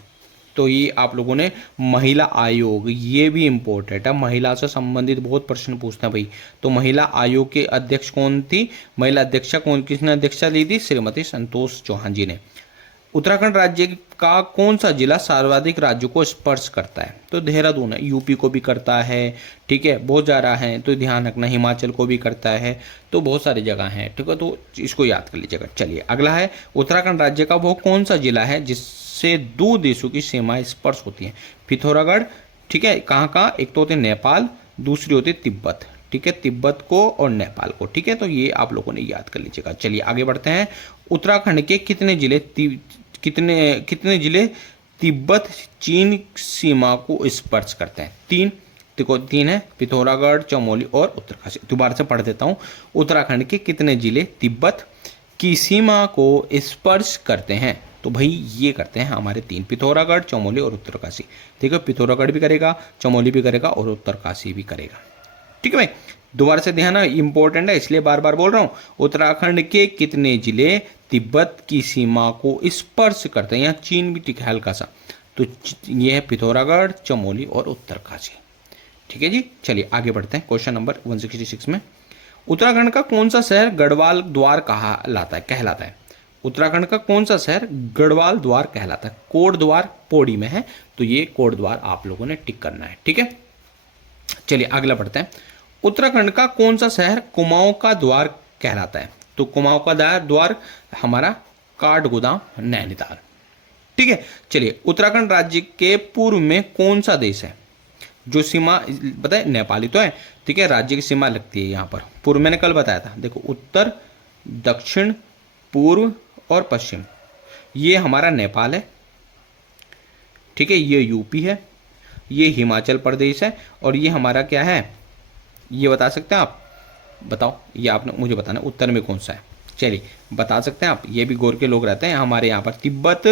तो ये आप लोगों ने महिला आयोग, ये भी इंपॉर्टेंट है, महिला से संबंधित बहुत प्रश्न पूछते हैं भाई। तो महिला आयोग के अध्यक्ष कौन थी? महिला अध्यक्षा कौन, किसने अध्यक्षता ली थी? श्रीमती संतोष चौहान जी ने। उत्तराखंड राज्य का कौन सा जिला सर्वाधिक राज्यों को स्पर्श करता है? तो देहरादून है, यूपी को भी करता है। ठीक है, बहुत ज़्यादा है तो ध्यान रखना, हिमाचल को भी करता है, तो बहुत सारी जगह हैं। ठीक है, तो इसको याद कर लीजिएगा। चलिए अगला है, उत्तराखंड राज्य का वो कौन सा जिला है जिससे 2 देशों की सीमाएं स्पर्श होती हैं? पिथौरागढ़। ठीक है, कहाँ कहाँ? एक तो होते नेपाल, दूसरी होती तिब्बत। ठीक है, तिब्बत को और नेपाल को। ठीक है, तो ये आप लोगों ने याद कर लीजिएगा। चलिए आगे बढ़ते हैं। उत्तराखंड के कितने जिले तिब्बत चीन सीमा को स्पर्श करते हैं? 3। देखो 3 है, पिथौरागढ़, चमोली और उत्तरकाशी। दोबारा से पढ़ देता हूँ। उत्तराखंड के कितने जिले तिब्बत की सीमा को स्पर्श करते हैं? तो भाई ये करते हैं हमारे 3, पिथौरागढ़, चमोली और उत्तरकाशी। ठीक है, पिथौरागढ़ भी करेगा, चमोली भी करेगा और उत्तरकाशी भी करेगा। ठीक है भाई, दोबारा से ध्यान, इंपॉर्टेंट है इसलिए बार बार बोल रहा हूं। उत्तराखंड के कितने जिले तिब्बत की सीमा को स्पर्श करते हैं? यहाँ चीन भी ठीक है हल्का सा, तो ये है पिथौरागढ़, चमोली और उत्तरकाशी। ठीक है जी, चलिए आगे बढ़ते हैं। क्वेश्चन नंबर 166 में, उत्तराखंड का कौन सा शहर गढ़वाल द्वार कहलाता है? उत्तराखंड का कौन सा शहर गढ़वाल द्वार कहलाता है? कोट द्वार पौड़ी में है, तो ये कोट द्वार आप लोगों ने टिक करना है। ठीक है, चलिए अगला बढ़ते हैं। उत्तराखंड का कौन सा शहर कुमाऊं का द्वार कहलाता है? तो कुमाऊं का द्वार हमारा काठगोदाम, नैनीताल। ठीक है, चलिए उत्तराखंड राज्य के पूर्व में कौन सा देश है जो सीमा बताए? नेपाली तो है। ठीक है, राज्य की सीमा लगती है यहाँ पर। पूर्व मैंने कल बताया था, देखो उत्तर, दक्षिण, पूर्व और पश्चिम, ये हमारा नेपाल है। ठीक है, ये यूपी है, ये हिमाचल प्रदेश है और ये हमारा क्या है? ये बता सकते हैं आप? बताओ, ये आपने मुझे बताना उत्तर में कौन सा है। चलिए बता सकते हैं आप? ये भी गोर के लोग रहते हैं हमारे यहाँ पर। तिब्बत,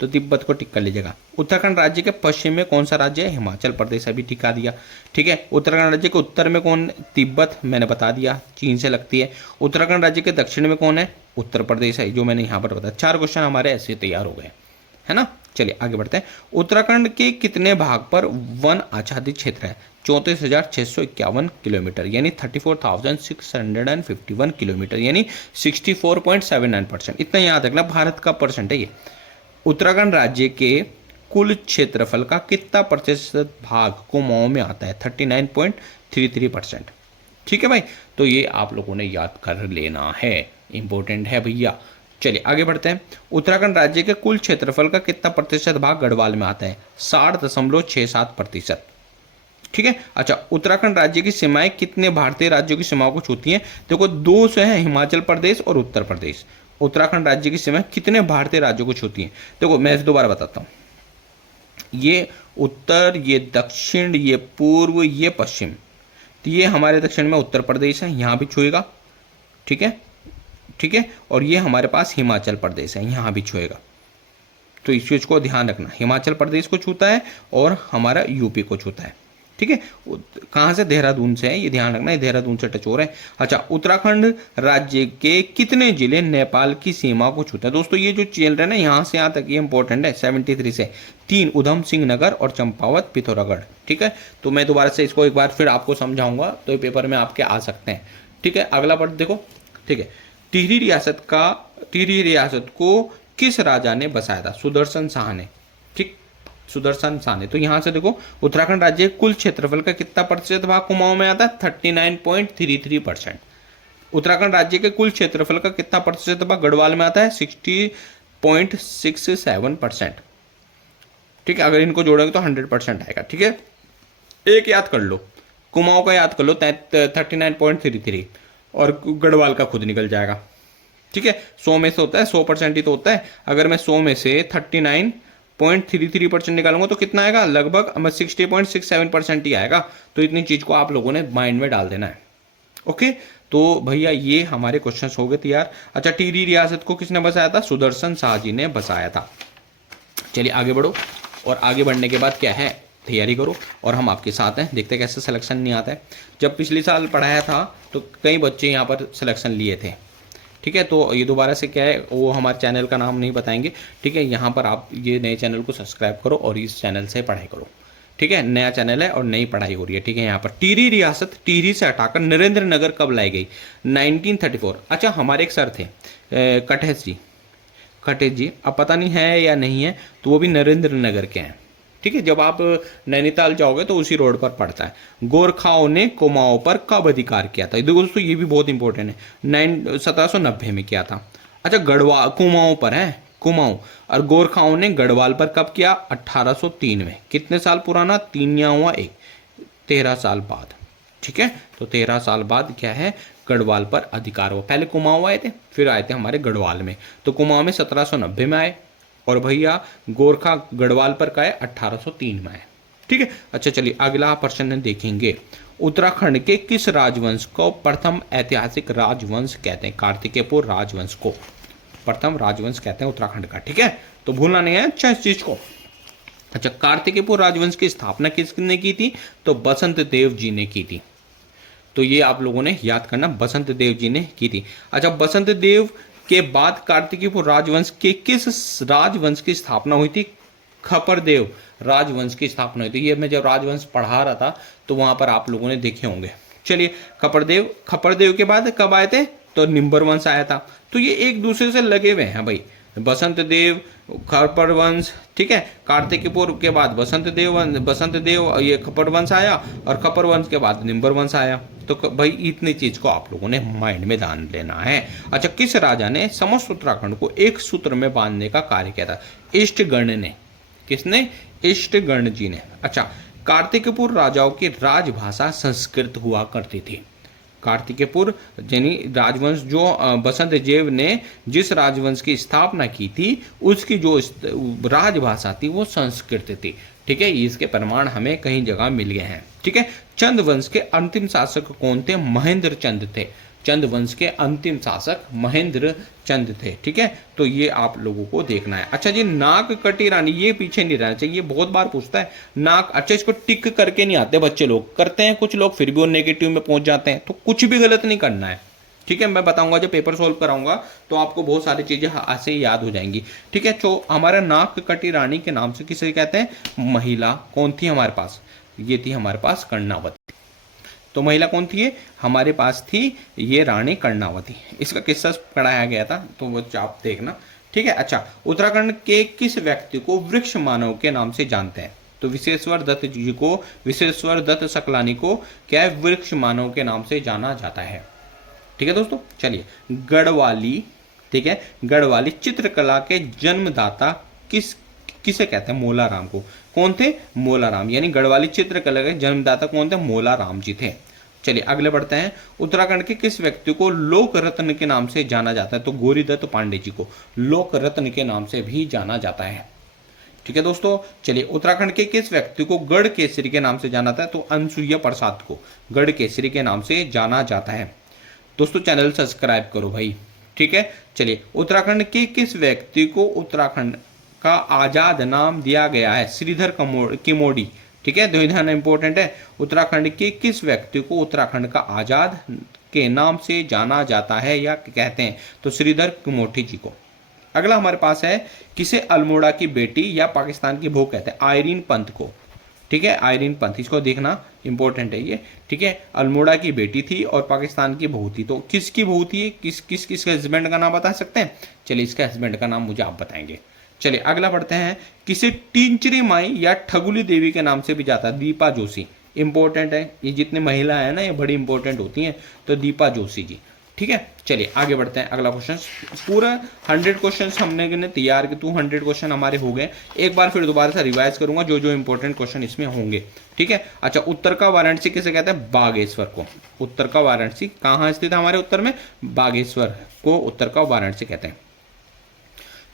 तो तिब्बत को टिक कर लीजिएगा। उत्तराखंड राज्य के पश्चिम में कौन सा राज्य है? हिमाचल प्रदेश, अभी टिका दिया। ठीक है, उत्तराखंड राज्य के उत्तर में कौन? तिब्बत, मैंने बता दिया, चीन से लगती है। उत्तराखंड राज्य के दक्षिण में कौन है? उत्तर प्रदेश है, जो मैंने यहाँ पर बताया। 4 क्वेश्चन हमारे ऐसे तैयार हो गए, है ना। चलिए आगे बढ़ते हैं। उत्तराखंड के कितने भाग पर वन आच्छादित क्षेत्र है? 34,651 किलोमीटर, यानी 34,651 किलोमीटर, यानी 64.79%। इतना याद रखना, भारत का परसेंट है ये। उत्तराखंड राज्य के कुल क्षेत्रफल का कितना प्रतिशत भाग कुमाऊं में आता है? 39.33%। ठीक है भाई, तो ये आप लोगों ने याद कर लेना है, इंपॉर्टेंट है भैया। चलिए आगे बढ़ते हैं। उत्तराखंड राज्य के कुल क्षेत्रफल का कितना प्रतिशत भाग गढ़वाल में आता है? 60.67%। ठीक है, अच्छा, उत्तराखंड राज्य की सीमाएं कितने भारतीय राज्यों की सीमाओं को छूती हैं? देखो 2 से है, हिमाचल प्रदेश और उत्तर प्रदेश। उत्तराखंड राज्य की सीमाएं कितने भारतीय राज्यों को छूती हैं? देखो मैं दोबारा बताता हूं, ये उत्तर, ये दक्षिण, ये पूर्व, ये पश्चिम। तो ये हमारे दक्षिण में उत्तर प्रदेश है, यहां भी छुएगा। ठीक है, ठीक है, और ये हमारे पास हिमाचल प्रदेश है, यहां भी छुएगा। तो इस चीज को ध्यान रखना, हिमाचल प्रदेश को छूता है और हमारा यूपी को छूता है। ठीक है, कहाँ से? देहरादून से है, ये ध्यान रखना, ये देहरादून से टच हो रहा है। अच्छा, उत्तराखंड राज्य के कितने जिले नेपाल की सीमा को छूते हैं? दोस्तों ये जो चल रहा है ना यहाँ से यहाँ तक, ये इंपॉर्टेंट है। 73 से 3 उधम सिंह नगर और चंपावत, पिथौरागढ़। ठीक है, तो मैं दोबारा से इसको एक बार फिर आपको समझाऊंगा, तो ये पेपर में आपके आ सकते हैं। ठीक है, अगला पार्ट देखो। ठीक है, टिहरी रियासत को किस राजा ने बसाया था? सुदर्शन शाह ने। ठीक, सुदर्शन शाह ने। तो यहां से देखो, उत्तराखंड राज्य कुल क्षेत्रफल का कितना प्रतिशत भाग कुमाऊं में आता है? 39.33%। उत्तराखंड राज्य के कुल क्षेत्रफल का कितना प्रतिशत गढ़वाल में आता है? 60.67%। ठीक है, अगर इनको जोड़ेंगे तो 100% आएगा। ठीक है, एक याद कर लो, कुमाऊं का याद कर लो 39.33 और गढ़वाल का खुद निकल जाएगा। ठीक है, 100 में से होता है, 100% ही तो होता है। अगर मैं 100 में से 39.33% निकालूंगा तो कितना आएगा? लगभग 60.67% ही आएगा। तो इतनी चीज को आप लोगों ने माइंड में डाल देना है। ओके, तो भैया ये हमारे क्वेश्चन हो गए तैयार। अच्छा, टिहरी रियासत को किसने बसाया था? सुदर्शन शाह जी ने बसाया था। चलिए आगे बढ़ो, और आगे बढ़ने के बाद क्या है, तैयारी करो और हम आपके साथ हैं। देखते कैसे सिलेक्शन नहीं आता है। जब पिछले साल पढ़ाया था तो कई बच्चे यहाँ पर सिलेक्शन लिए थे। ठीक है, तो ये दोबारा से क्या है, वो हमारे चैनल का नाम नहीं बताएंगे। ठीक है, यहाँ पर आप ये नए चैनल को सब्सक्राइब करो और इस चैनल से पढ़ाई करो। ठीक है, नया चैनल है और नई पढ़ाई हो रही है। ठीक है, यहाँ पर टिहरी रियासत टिहरी से हटाकर नरेंद्र नगर कब लाई गई? 1934। अच्छा, हमारे एक सर थे कटहेस जी, अब पता नहीं है या नहीं है, तो वो भी नरेंद्र नगर के हैं। ठीक है, जब आप नैनीताल जाओगे तो उसी रोड पर पड़ता है। गोरखाओं ने कुमाऊं पर कब अधिकार किया था? दोस्तों ये भी बहुत इंपॉर्टेंट है, 1790 में किया था। अच्छा, गढ़वाल कुमाऊं पर है, कुमाऊं, और गोरखाओं ने गढ़वाल पर कब किया? 1803 में। कितने साल पुराना? 3 या हुआ 1, 13 साल बाद। ठीक है, तो 13 साल बाद क्या है, गढ़वाल पर अधिकार हुआ। पहले कुमाऊं आए थे, फिर आए थे हमारे गढ़वाल में। तो कुमाऊं में 1790 में आए, और भैया गोरखा गढ़वाल पर का है 1803 में आए। ठीक है, अच्छा चलिए अगला प्रश्न देखेंगे। उत्तराखंड के किस राजवंश को प्रथम ऐतिहासिक राजवंश कहते हैं? कार्तिकेयपुर राजवंश को प्रथम राजवंश कहते हैं उत्तराखंड का। ठीक है, तो भूलना नहीं है अच्छा इस चीज को। अच्छा, कार्तिकेयपुर राजवंश की स्थापना किसने की थी? तो बसंत देव जी ने की थी। तो ये आप लोगों ने याद करना, बसंत देव जी ने की थी। अच्छा, बसंत देव के बाद कार्तिकेयपुर राजवंश के किस राजवंश की स्थापना हुई थी? खपरदेव राजवंश की स्थापना हुई थी। ये मैं जब राजवंश पढ़ा रहा था तो वहां पर आप लोगों ने देखे होंगे। चलिए, खपरदेव के बाद कब आए थे? तो निम्बर वंश आया था। तो ये एक दूसरे से लगे हुए हैं भाई, बसंत देव, खपर वंश। ठीक है, कार्तिकेयपुर के बाद बसंत देव ये खपर वंश आया, और खपर वंश के बाद निम्बर वंश आया। तो भाई इतनी चीज को आप लोगों ने माइंड में ध्यान देना है। अच्छा, किस राजा ने समस्त उत्तराखंड को एक सूत्र में बांधने का कार्य किया था? इष्टगण ने। किसने? इष्टगण जी ने। अच्छा, कार्तिकेयपुर राजाओं की राजभाषा संस्कृत हुआ करती थी। कार्तिकेयपुर यानी राजवंश जो बसंत देव ने जिस राजवंश की स्थापना की थी उसकी जो राजभाषा थी वो संस्कृत थी। ठीक है, इसके प्रमाण हमें कहीं जगह मिल गए हैं। ठीक है, चंद वंश के अंतिम शासक कौन थे? महेंद्र चंद थे। चंद वंश के अंतिम शासक महेंद्र चंद थे। ठीक है, तो ये आप लोगों को देखना है। अच्छा जी, नाक कटी रानी, ये पीछे नहीं रहना चाहिए, बहुत बार पूछता है नाक। अच्छा, इसको टिक करके नहीं आते बच्चे लोग, करते हैं कुछ लोग, फिर भी वो नेगेटिव में पहुंच जाते हैं। तो कुछ भी गलत नहीं करना है। ठीक है, मैं बताऊंगा जब पेपर सोल्व कराऊंगा तो आपको बहुत सारी चीजें ऐसे ही याद हो जाएंगी। ठीक है, तो हमारा नाक कटी रानी के नाम से किसे कहते हैं? महिला कौन थी हमारे पास? ये थी हमारे पास कर्णावती। तो महिला कौन थी? हमारे पास थी ये रानी कर्णावती। इसका किस्सा पढ़ाया गया था, तो वो आप देखना। ठीक है, अच्छा, उत्तराखंड के किस व्यक्ति को वृक्ष मानव के नाम से जानते हैं? तो विश्वेश्वर दत्त जी को, विश्वेश्वर दत्त सकलानी को क्या है, वृक्ष मानव के नाम से जाना जाता है। ठीक है दोस्तों, चलिए गढ़वाली। ठीक है, गढ़वाली चित्रकला के जन्मदाता किसे कहते हैं? मोलाराम को। कौन थे? मोलाराम। यानी गढ़वाली चित्रकला के जन्मदाता कौन थे? मोलाराम जी थे। चलिए अगले बढ़ते हैं। उत्तराखंड के किस व्यक्ति को लोक रत्न के नाम से जाना जाता है? तो गौरीदत्त पांडे जी को लोक रत्न के नाम से भी जाना जाता है। ठीक है दोस्तों, चलिए उत्तराखंड के किस व्यक्ति को गढ़ केसरी के नाम से जाना जाता है? तो अनसुईया प्रसाद को गढ़ केसरी के नाम से जाना जाता है। दोस्तों चैनल सब्सक्राइब करो भाई। ठीक है, चलिए उत्तराखंड के किस व्यक्ति को उत्तराखंड का आजाद नाम दिया गया है? श्रीधर किमोडी। ठीक है, ध्यान इंपॉर्टेंट है। उत्तराखंड के किस व्यक्ति को उत्तराखंड का आजाद के नाम से जाना जाता है या कहते हैं? तो श्रीधर किमोडी जी को। अगला हमारे पास है, किसे अल्मोड़ा की बेटी या पाकिस्तान की बहू कहते हैं? आयरीन पंत को। ठीक है, आयरीन पंत, इसको देखना इंपॉर्टेंट है ये। ठीक है, अल्मोड़ा की बेटी थी और पाकिस्तान की बहू थी। तो किसकी बहू थी? किस हस्बैंड का नाम बता सकते हैं? चलिए इसके हस्बैंड का नाम मुझे आप बताएंगे। चलिए अगला पढ़ते हैं। किसे टिंचरी माई या ठगुली देवी के नाम से भी जाता है? दीपा जोशी। इंपॉर्टेंट है, ये जितने महिला है ना ये बड़ी इंपॉर्टेंट होती हैं। तो दीपा जोशी जी। ठीक है, चलिए आगे बढ़ते हैं। अगला क्वेश्चन, पूरा 100 क्वेश्चन हमने तैयार किए, 200 क्वेश्चन हमारे हो गए। एक बार फिर दोबारा से रिवाइज करूंगा जो जो इंपॉर्टेंट क्वेश्चन इसमें होंगे। ठीक है, अच्छा, उत्तर का वाराणसी किसे कहते हैं? बागेश्वर को। उत्तर का वाराणसी कहाँ स्थित है हमारे उत्तर में? बागेश्वर को उत्तर का वाराणसी कहते हैं।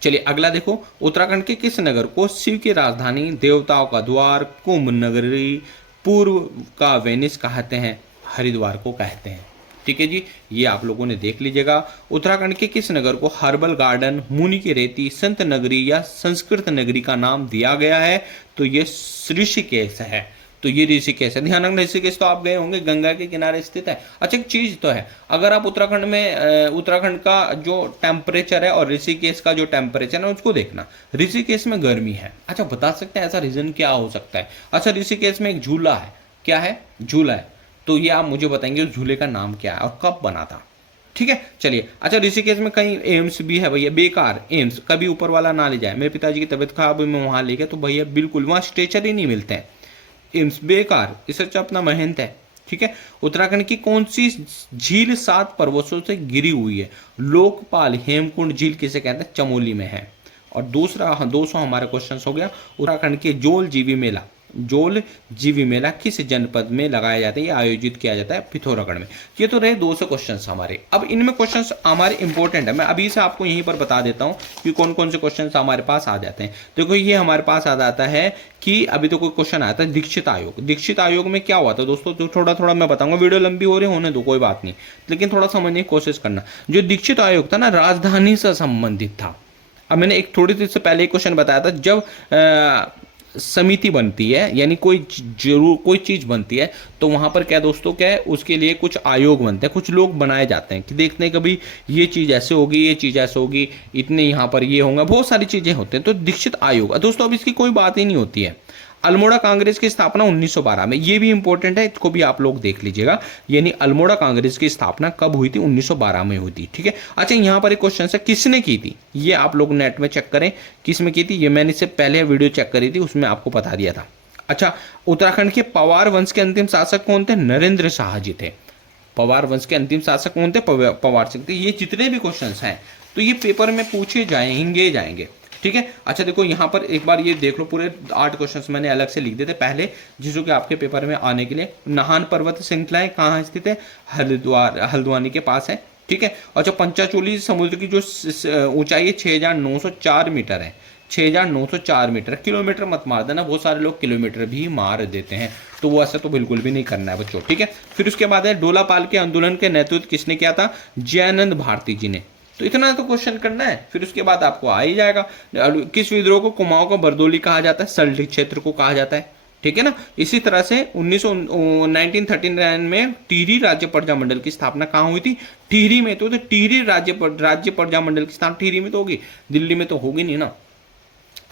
चलिए अगला देखो, उत्तराखंड के किस नगर को शिव की राजधानी, देवताओं का द्वार, कुंभ नगरी, पूर्व का वेनिस कहते हैं? हरिद्वार को कहते हैं। ठीक है जी, ये आप लोगों ने देख लीजिएगा। उत्तराखंड के किस नगर को हर्बल गार्डन, मुनि की रेती, संत नगरी या संस्कृत नगरी का नाम दिया गया है? तो ये ऋषिकेश है। तो ये ऋषिकेश है। ध्यान रखना, ऋषिकेश तो आप गए होंगे, गंगा के किनारे स्थित है। अच्छा, एक चीज तो है, अगर आप उत्तराखंड में उत्तराखंड का जो टेम्परेचर है और ऋषिकेश का जो टेम्परेचर है उसको देखना, ऋषिकेश में गर्मी है। अच्छा, बता सकते हैं ऐसा रीजन क्या हो सकता है? अच्छा, ऋषिकेश में एक झूला है। क्या है? झूला है। तो ये आप मुझे बताएंगे उस झूले का नाम क्या है और कब बना था। ठीक है, चलिए। अच्छा, ऋषिकेश में कहीं एम्स भी है भैया, बेकार एम्स, कभी ऊपर वाला ना ले जाए। मेरे पिताजी की तबीयत खराब हुई, मैं वहां ले गया तो भैया बिल्कुल वहां स्ट्रेचर ही नहीं मिलते हैं, एम्स बेकार, इससे अच्छा अपना महंत है। ठीक है, उत्तराखंड की कौन सी झील 7 पर्वतों से घिरी हुई है? लोकपाल हेमकुंड झील किसे कहते हैं? चमोली में है। और दूसरा 200 हमारा क्वेश्चन हो गया, उत्तराखंड के जोल जीवी मेला, जोल जीवी मेला किस जनपद में लगाया जाता है या आयोजित किया जाता है? पिथौरागढ़ में। ये तो रहे 200 क्वेश्चंस हमारे। अब इनमें क्वेश्चंस हमारे इंपॉर्टेंट है, मैं अभी से आपको यहीं पर बता देता हूं कि कौन कौन से क्वेश्चंस हमारे पास आ जाते हैं। देखो, ये हमारे पास आ जाता है कि अभी तो कोई क्वेश्चन आया था दीक्षित आयोग। दीक्षित आयोग में क्या हुआ था दोस्तों? तो थोड़ा थोड़ा मैं बताऊंगा, वीडियो लंबी हो रही होने दो, कोई बात नहीं, लेकिन थोड़ा समझने की कोशिश करना। जो दीक्षित आयोग था ना, राजधानी से संबंधित था। अब मैंने एक थोड़ी देर से पहले एक क्वेश्चन बताया था, जब समिति बनती है, यानी कोई चीज बनती है, तो वहां पर क्या दोस्तों, क्या है, उसके लिए कुछ आयोग बनते हैं, कुछ लोग बनाए जाते हैं कि देखते हैं कभी ये चीज ऐसे होगी, ये चीज ऐसे होगी, इतने यहाँ पर ये होंगे, बहुत सारी चीजें होते हैं। तो दीक्षित आयोग दोस्तों, अब इसकी कोई बात ही नहीं होती है। अल्मोड़ा कांग्रेस की स्थापना 1912 में, ये भी इंपॉर्टेंट है, इसको भी आप लोग देख लीजिएगा। यानी अल्मोड़ा कांग्रेस की स्थापना कब हुई थी? 1912 में हुई थी। ठीक है, अच्छा, यहाँ पर एक क्वेश्चन है, किसने की थी? ये आप लोग नेट में चेक करें किसमें की थी। ये मैंने इससे पहले वीडियो चेक करी थी, उसमें आपको बता दिया था। अच्छा, उत्तराखंड के पवार वंश के अंतिम शासक कौन थे? नरेंद्र शाह जी थे। पवार वंश के अंतिम शासक कौन थे? पवार सिंह थे। ये जितने भी क्वेश्चन हैं तो ये पेपर में पूछे जाएंगे। ठीक है, अच्छा देखो, यहाँ पर एक बार ये देख लो, पूरे 8 क्वेश्चंस मैंने अलग से लिख दिए थे पहले, जिसको कि आपके पेपर में आने के लिए। नाहन पर्वत श्रृंखलाएं कहाँ स्थित है? हल्द्वानी के पास है। ठीक है, और जो पंचाचूली समुद्र की जो ऊंचाई है 6,904 मीटर है। 6,904 मीटर। किलोमीटर मत मार देना, बहुत सारे लोग किलोमीटर भी मार देते हैं, तो वो ऐसा तो बिल्कुल भी नहीं करना है बच्चों। ठीक है, फिर उसके बाद है डोलापाल के आंदोलन के नेतृत्व किसने किया था? जयानंद भारती जी ने। तो इतना तो क्वेश्चन करना है, फिर उसके बाद आपको आ ही जाएगा। किस विद्रोह को कुमाऊं का बरदोली कहा जाता है? सल्ट क्षेत्र को कहा जाता है। ठीक है ना। इसी तरह से 1939 में टिहरी राज्य प्रजा मंडल की स्थापना कहाँ हुई थी? टिहरी में। तो टिहरी राज्य प्रजा मंडल की स्थापना टिहरी में तो होगी, दिल्ली में तो होगी नहीं ना।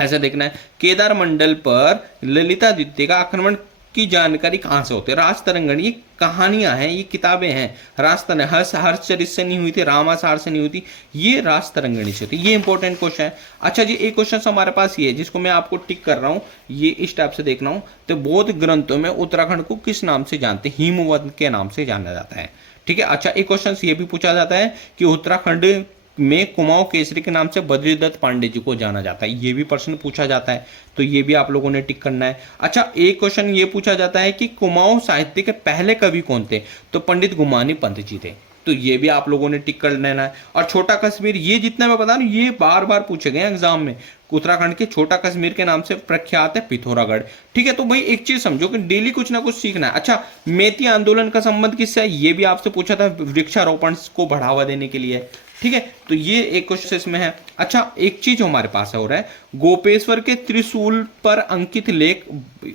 ऐसा देखना है। केदार मंडल पर ललितादित्य का आक्रमण की जानकारी कहां से होती है? राजतरंगणी। ये कहानियां हैं, ये किताबें हैं। राजतरंगणी हर्षचरित से नहीं हुई थी, रामासार से नहीं हुई थी, ये राजतरंगणी से थी। ये इंपॉर्टेंट क्वेश्चन है। अच्छा जी, एक क्वेश्चन हमारे पास ये है जिसको मैं आपको टिक कर रहा हूं, ये इस टाइप से देखना हूं। तो बौद्ध ग्रंथों में उत्तराखंड को किस नाम से जानते हैं? हिमवंत के नाम से जाना जाता है। ठीक है, अच्छा, एक क्वेश्चन ये भी पूछा जाता है कि उत्तराखंड में कुमाऊं केसरी के नाम से बद्रीदत्त पांडे जी को जाना जाता है। ये भी प्रश्न पूछा जाता है, तो ये भी आप लोगों ने टिक करना है। अच्छा, एक क्वेश्चन ये पूछा जाता है कि कुमाऊं साहित्य के पहले कवि कौन थे? तो पंडित गुमानी पंत जी थे। तो ये भी आप लोगों ने टिक कर लेना है। और छोटा कश्मीर, ये जितना मैं बता रहा हूं, ये बार बार पूछे गए एग्जाम में। उत्तराखंड के छोटा कश्मीर के नाम से प्रख्यात है पिथौरागढ़। ठीक है, तो भाई एक चीज समझो कि डेली कुछ ना कुछ सीखना है। अच्छा, मेती आंदोलन का संबंध किससे है? ये भी आपसे पूछा था, वृक्षारोपण को बढ़ावा देने के लिए। ठीक है, तो ये एक क्वेश्चन इसमें है। अच्छा, एक चीज हमारे पास हो रहा है, गोपेश्वर के त्रिशूल पर अंकित लेख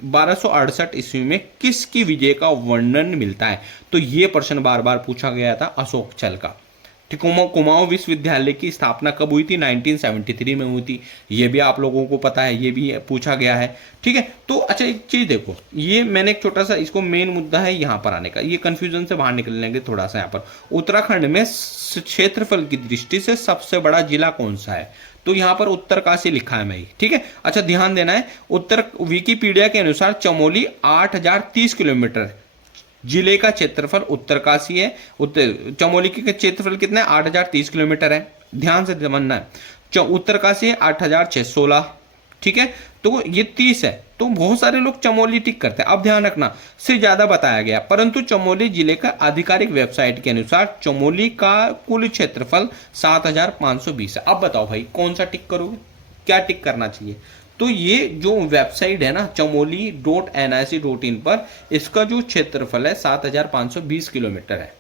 1268 ईस्वी में किसकी विजय का वर्णन मिलता है? तो ये प्रश्न बार बार पूछा गया था, अशोक चल का। कुमाऊं विश्वविद्यालय की स्थापना कब हुई थी? 1973 में हुई थी। ये भी आप लोगों को पता है, ये भी पूछा गया है। ठीक है, तो अच्छा एक चीज देखो, ये मैंने एक छोटा सा, इसको मेन मुद्दा है यहाँ पर आने का, ये कंफ्यूजन से बाहर निकलने के थोड़ा सा। यहाँ पर उत्तराखंड में क्षेत्रफल की दृष्टि से सबसे बड़ा जिला कौन सा है? तो यहाँ पर उत्तरकाशी लिखा है मैं। ठीक है, अच्छा ध्यान देना है, उत्तर विकिपीडिया के अनुसार चमोली 8,030 किलोमीटर जिले का क्षेत्रफल उत्तरकाशी है। चमोली का क्षेत्रफल कितना है? 8030 किलोमीटर है। ध्यान से समझना है। उत्तरकाशी है 8616, ठीक है। तो ये 30 है। तो बहुत सारे लोग चमोली टिक करते हैं। अब ध्यान रखना, से ज्यादा बताया गया, परंतु चमोली जिले का आधिकारिक वेबसाइट के अनुसार चमोली का कुल क्षेत्रफल 7520 है। अब बताओ भाई कौन सा टिक करोगे, क्या टिक करना चाहिए? तो ये जो वेबसाइट है ना chamoli.nic.in पर, इसका जो क्षेत्रफल है 7520 किलोमीटर है,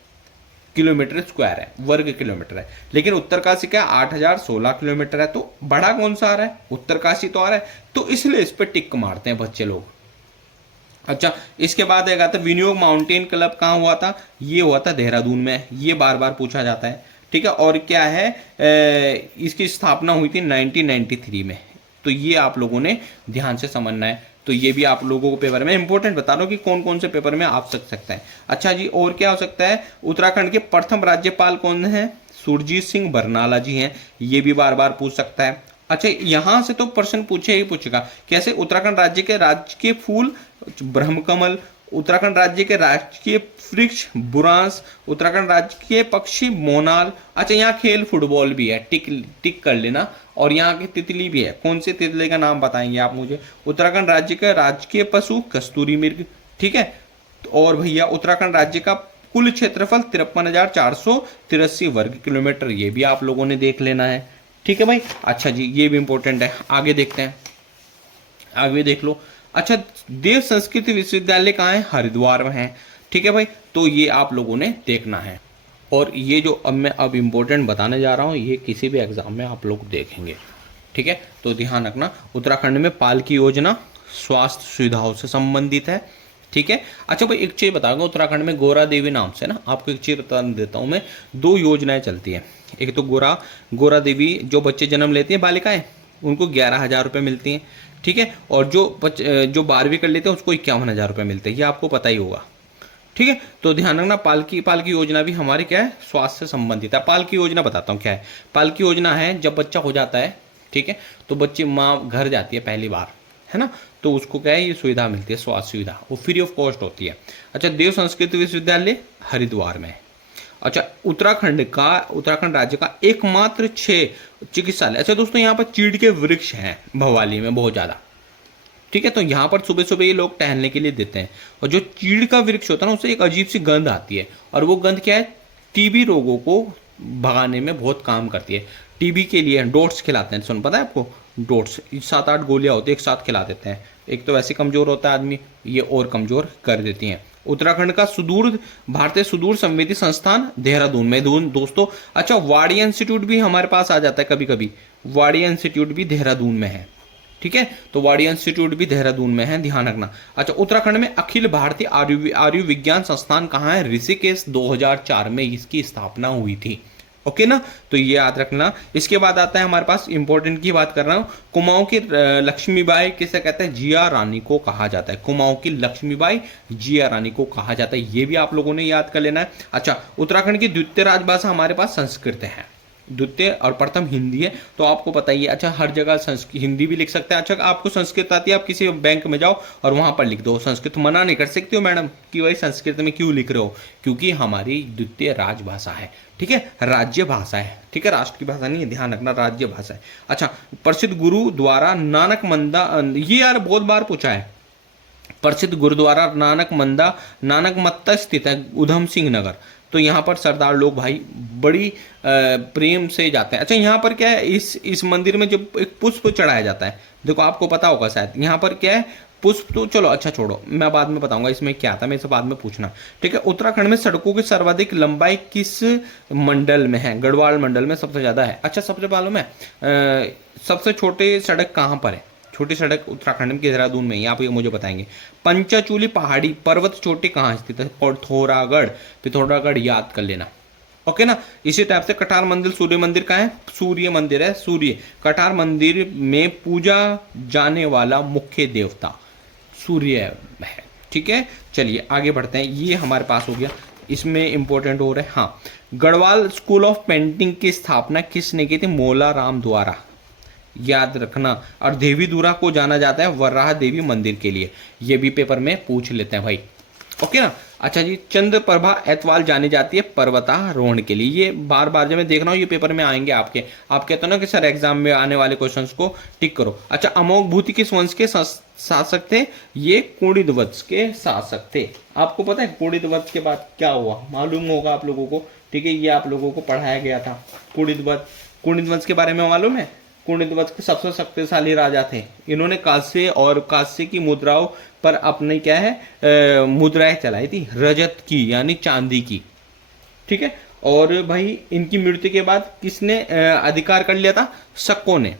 किलोमीटर स्क्वायर है, वर्ग किलोमीटर है। लेकिन उत्तरकाशी का 8016 किलोमीटर है। तो बड़ा कौन सा आ रहा है? उत्तरकाशी तो आ रहा है, तो इसलिए इस पर टिक मारते हैं बच्चे लोग। अच्छा, इसके बाद आएगा था विनियोग माउंटेन क्लब कहाँ हुआ था? ये हुआ था देहरादून में। ये बार बार पूछा जाता है, ठीक है। और क्या है, इसकी स्थापना हुई थी 1993 में। तो ये आप लोगों ने ध्यान से समझना है। तो ये भी आप लोगों को पेपर में इंपॉर्टेंट बता रहा हूं कि कौन कौन से पेपर में आप सकता है। अच्छा जी, और क्या हो सकता है? उत्तराखंड के प्रथम राज्यपाल कौन है? सुरजीत सिंह बरनाला जी हैं। ये भी बार बार पूछ सकता है। अच्छा, यहां से तो प्रश्न पूछे ही पूछेगा। कैसे? उत्तराखंड राज्य के राजकीय फूल ब्रह्मकमल, उत्तराखंड राज्य के राजकीय वृक्ष बुरांस, उत्तराखंड राज्य के पक्षी मोनाल। अच्छा, यहाँ खेल फुटबॉल भी है, टिक कर लेना। और यहाँ की तितली भी है। कौन सी तितली का नाम बताएंगे आप मुझे? उत्तराखंड राज्य का राजकीय पशु कस्तूरी मृग, ठीक है। और भैया उत्तराखंड राज्य का कुल क्षेत्रफल 53,483 वर्ग किलोमीटर, ये भी आप लोगों ने देख लेना है, ठीक है भाई। अच्छा जी, ये भी इंपॉर्टेंट है। आगे देखते हैं, आगे देख लो। अच्छा, देव संस्कृत विश्वविद्यालय कहाँ है? हरिद्वार में है, ठीक है भाई। तो ये आप लोगों ने देखना है। और ये जो मैं अब इम्पोर्टेंट बताने जा रहा हूँ, ये किसी भी एग्जाम में आप लोग देखेंगे, ठीक है। तो ध्यान रखना, उत्तराखंड में पालकी योजना स्वास्थ्य सुविधाओं से संबंधित है, ठीक है। अच्छा भाई, एक चीज़ बताऊंगा, उत्तराखंड में गोरा देवी नाम से ना, आपको एक चीज़ बता देता हूँ मैं, 2 योजनाएं चलती हैं। एक तो गोरा देवी, जो बच्चे जन्म लेती हैं बालिकाएं, उनको 11,000 रुपये मिलती हैं, ठीक है। और जो 12वीं कर लेते हैं उसको 51,000 रुपये मिलते हैं। ये आपको पता ही होगा, ठीक है। तो ध्यान रखना, पालकी योजना भी हमारी क्या है? स्वास्थ्य से संबंधित है। पालकी योजना बताता हूँ क्या है। पालकी योजना है, जब बच्चा हो जाता है, ठीक है, तो बच्ची माँ घर जाती है पहली बार, है ना, तो उसको क्या है, ये सुविधा मिलती है, स्वास्थ्य सुविधा, वो फ्री ऑफ कॉस्ट होती है। अच्छा, देव संस्कृत विश्वविद्यालय हरिद्वार में है। अच्छा, उत्तराखंड राज्य का एकमात्र 6 चिकित्सालय। अच्छा दोस्तों, यहाँ पर चीड़ के वृक्ष हैं भवाली में बहुत ज़्यादा, ठीक है। तो यहाँ पर सुबह सुबह ये लोग टहलने के लिए देते हैं। और जो चीड़ का वृक्ष होता है ना, उससे एक अजीब सी गंध आती है, और वो गंध क्या है? टीबी रोगों को भगाने में बहुत काम करती है। टीबी के लिए डोट्स खिलाते हैं, सुन पता है आपको? डोट्स 7-8 गोलियां होती है, एक साथ खिला देते हैं। एक तो वैसे कमजोर होता है आदमी, ये और कमजोर कर देती हैं। उत्तराखंड का भारतीय सुदूर संवेदी संस्थान देहरादून में दोस्तों। अच्छा, वाडिया इंस्टीट्यूट भी हमारे पास आ जाता है कभी कभी, वाडिया इंस्टीट्यूट भी देहरादून में है, ठीक है। तो वाडिया इंस्टीट्यूट भी देहरादून में है, ध्यान रखना। अच्छा, उत्तराखंड में अखिल भारतीय आयुर्विज्ञान संस्थान कहाँ है? ऋषिकेश, 2004 में इसकी स्थापना हुई थी, ओके ना। तो ये याद रखना। इसके बाद आता है हमारे पास, इंपॉर्टेंट की बात कर रहा हूँ, कुमाऊं की लक्ष्मीबाई किसे कहते हैं? जिया रानी को कहा जाता है। कुमाऊं की लक्ष्मीबाई जिया रानी को कहा जाता है, ये भी आप लोगों ने याद कर लेना है। अच्छा, उत्तराखंड की द्वितीय राजभाषा हमारे पास संस्कृत है, द्वितीय और प्रथम हिंदी है, तो आपको पता ही है। अच्छा, हर जगह हिंदी भी लिख सकते हैं। अच्छा, आपको संस्कृत आती है, आप किसी बैंक में जाओ और वहां पर लिख दो संस्कृत, मना नहीं कर सकते हो मैडम कि भाई संस्कृत में क्यों लिख रहे हो, क्योंकि हमारी द्वितीय राजभाषा है, ठीक है, राज्य भाषा है, ठीक है, राष्ट्र की भाषा नहीं है, ध्यान रखना, राज्य भाषा है। अच्छा, प्रसिद्ध गुरु द्वारा नानक मंदा, ये यार बहुत बार पूछा है। प्रसिद्ध गुरुद्वारा नानक मत्ता स्थित है, उधम सिंह नगर। तो यहाँ पर सरदार लोग भाई बड़ी प्रेम से जाते हैं। अच्छा, यहाँ पर क्या है, इस मंदिर में जब एक पुष्प चढ़ाया जाता है, देखो आपको पता होगा शायद, यहाँ पर क्या है, पुष्प तो चलो अच्छा छोड़ो, मैं बाद में बताऊंगा इसमें क्या था, मैं इसे बाद में पूछना, ठीक है। उत्तराखंड में सड़कों की सर्वाधिक लंबाई किस मंडल में है? गढ़वाल मंडल में सबसे ज्यादा है। अच्छा, सबसे मालूम है सबसे छोटे सड़क कहाँ पर है? छोटी सड़क उत्तराखंड में देहरादून में, आप ये मुझे बताएंगे। पंचाचूली पहाड़ी पर्वत चोटी कहाँ स्थित है? पिथौरागढ़ याद कर लेना, ओके ना। इसी टाइप से कटार मंदिर, सूर्य मंदिर कहाँ है? सूर्य मंदिर है, सूर्य। कटार मंदिर में पूजा जाने वाला मुख्य देवता सूर्य है, ठीक है। चलिए आगे बढ़ते हैं, ये हमारे पास हो गया। इसमें इंपॉर्टेंट हो रहा है, हाँ, गढ़वाल स्कूल ऑफ पेंटिंग की स्थापना किसने की थी? मोला राम द्वारा, याद रखना। और देवी दूरा को जाना जाता है वराह देवी मंदिर के लिए, ये भी पेपर में पूछ लेते हैं भाई, ओके ना। अच्छा जी, चंद्रप्रभा एतवाल जानी जाती है पर्वतारोहण के लिए। ये बार बार जब मैं देख रहा हूँ ये पेपर में आएंगे आपके, आप कहते हो ना कि सर एग्जाम में आने वाले क्वेश्चंस को टिक करो। अच्छा, अमोघ भूति किस वंश के शासक थे? ये कुणिद वंश के शासक थे। आपको पता है कुणिद वंश के बाद क्या हुआ? मालूम होगा आप लोगों को, ठीक है, ये आप लोगों को पढ़ाया गया था। कुणिद वंश के बारे में मालूम है? कुणिद वंश के सबसे शक्तिशाली राजा थे। इन्होंने कांस्य की मुद्राओं पर अपनी क्या है मुद्राएं चलाई थी, रजत की यानी चांदी की, ठीक है। और भाई इनकी मृत्यु के बाद किसने अधिकार कर लिया था? शकों ने।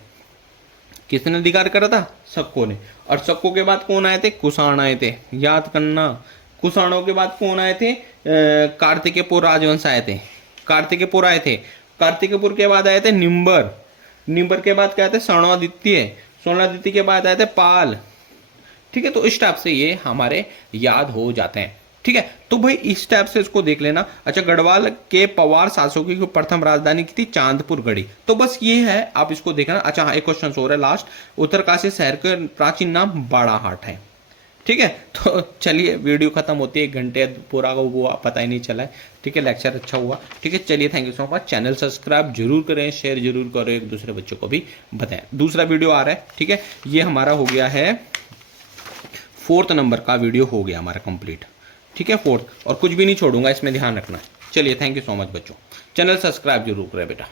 किसने अधिकार करा था? शकों ने। और शकों के बाद कौन आए थे? कुषाण आए थे, याद करना। कुषाणों के बाद कौन आए थे? कार्तिकेयपुर राजवंश आए थे। कार्तिकेयपुर आए थे। कार्तिकेयपुर के बाद आए थे निम्बर। निम्बर के बाद क्या थे? स्वर्णादित्य। स्वर्णादित्य के बाद आए थे पाल, ठीक है। तो इस टाइप से ये हमारे याद हो जाते हैं, ठीक है। तो भाई इस टाइप से इसको देख लेना। अच्छा, गढ़वाल के पवार शासकों की प्रथम राजधानी की थी चांदपुर गढ़ी। तो बस ये है, आप इसको देखना। अच्छा हाँ, एक क्वेश्चन हो रहा है लास्ट। उत्तरकाशी शहर का प्राचीन नाम बाड़ाहाट है, ठीक है। तो चलिए वीडियो खत्म होती है, 1 घंटे पूरा हुआ पता ही नहीं चला है, ठीक है। लेक्चर अच्छा हुआ, ठीक है। चलिए, thank you so much. Channel subscribe जरूर करें, शेयर जरूर करें, एक दूसरे बच्चों को भी बताएं। दूसरा वीडियो आ रहा है, ठीक है। ये हमारा हो गया है 4th नंबर का वीडियो हो गया हमारा कंप्लीट, ठीक है। 4th, और कुछ भी नहीं छोड़ूंगा इसमें, ध्यान रखना। चलिए, थैंक यू सो मच बच्चों। चैनल सब्सक्राइब जरूर करें बेटा।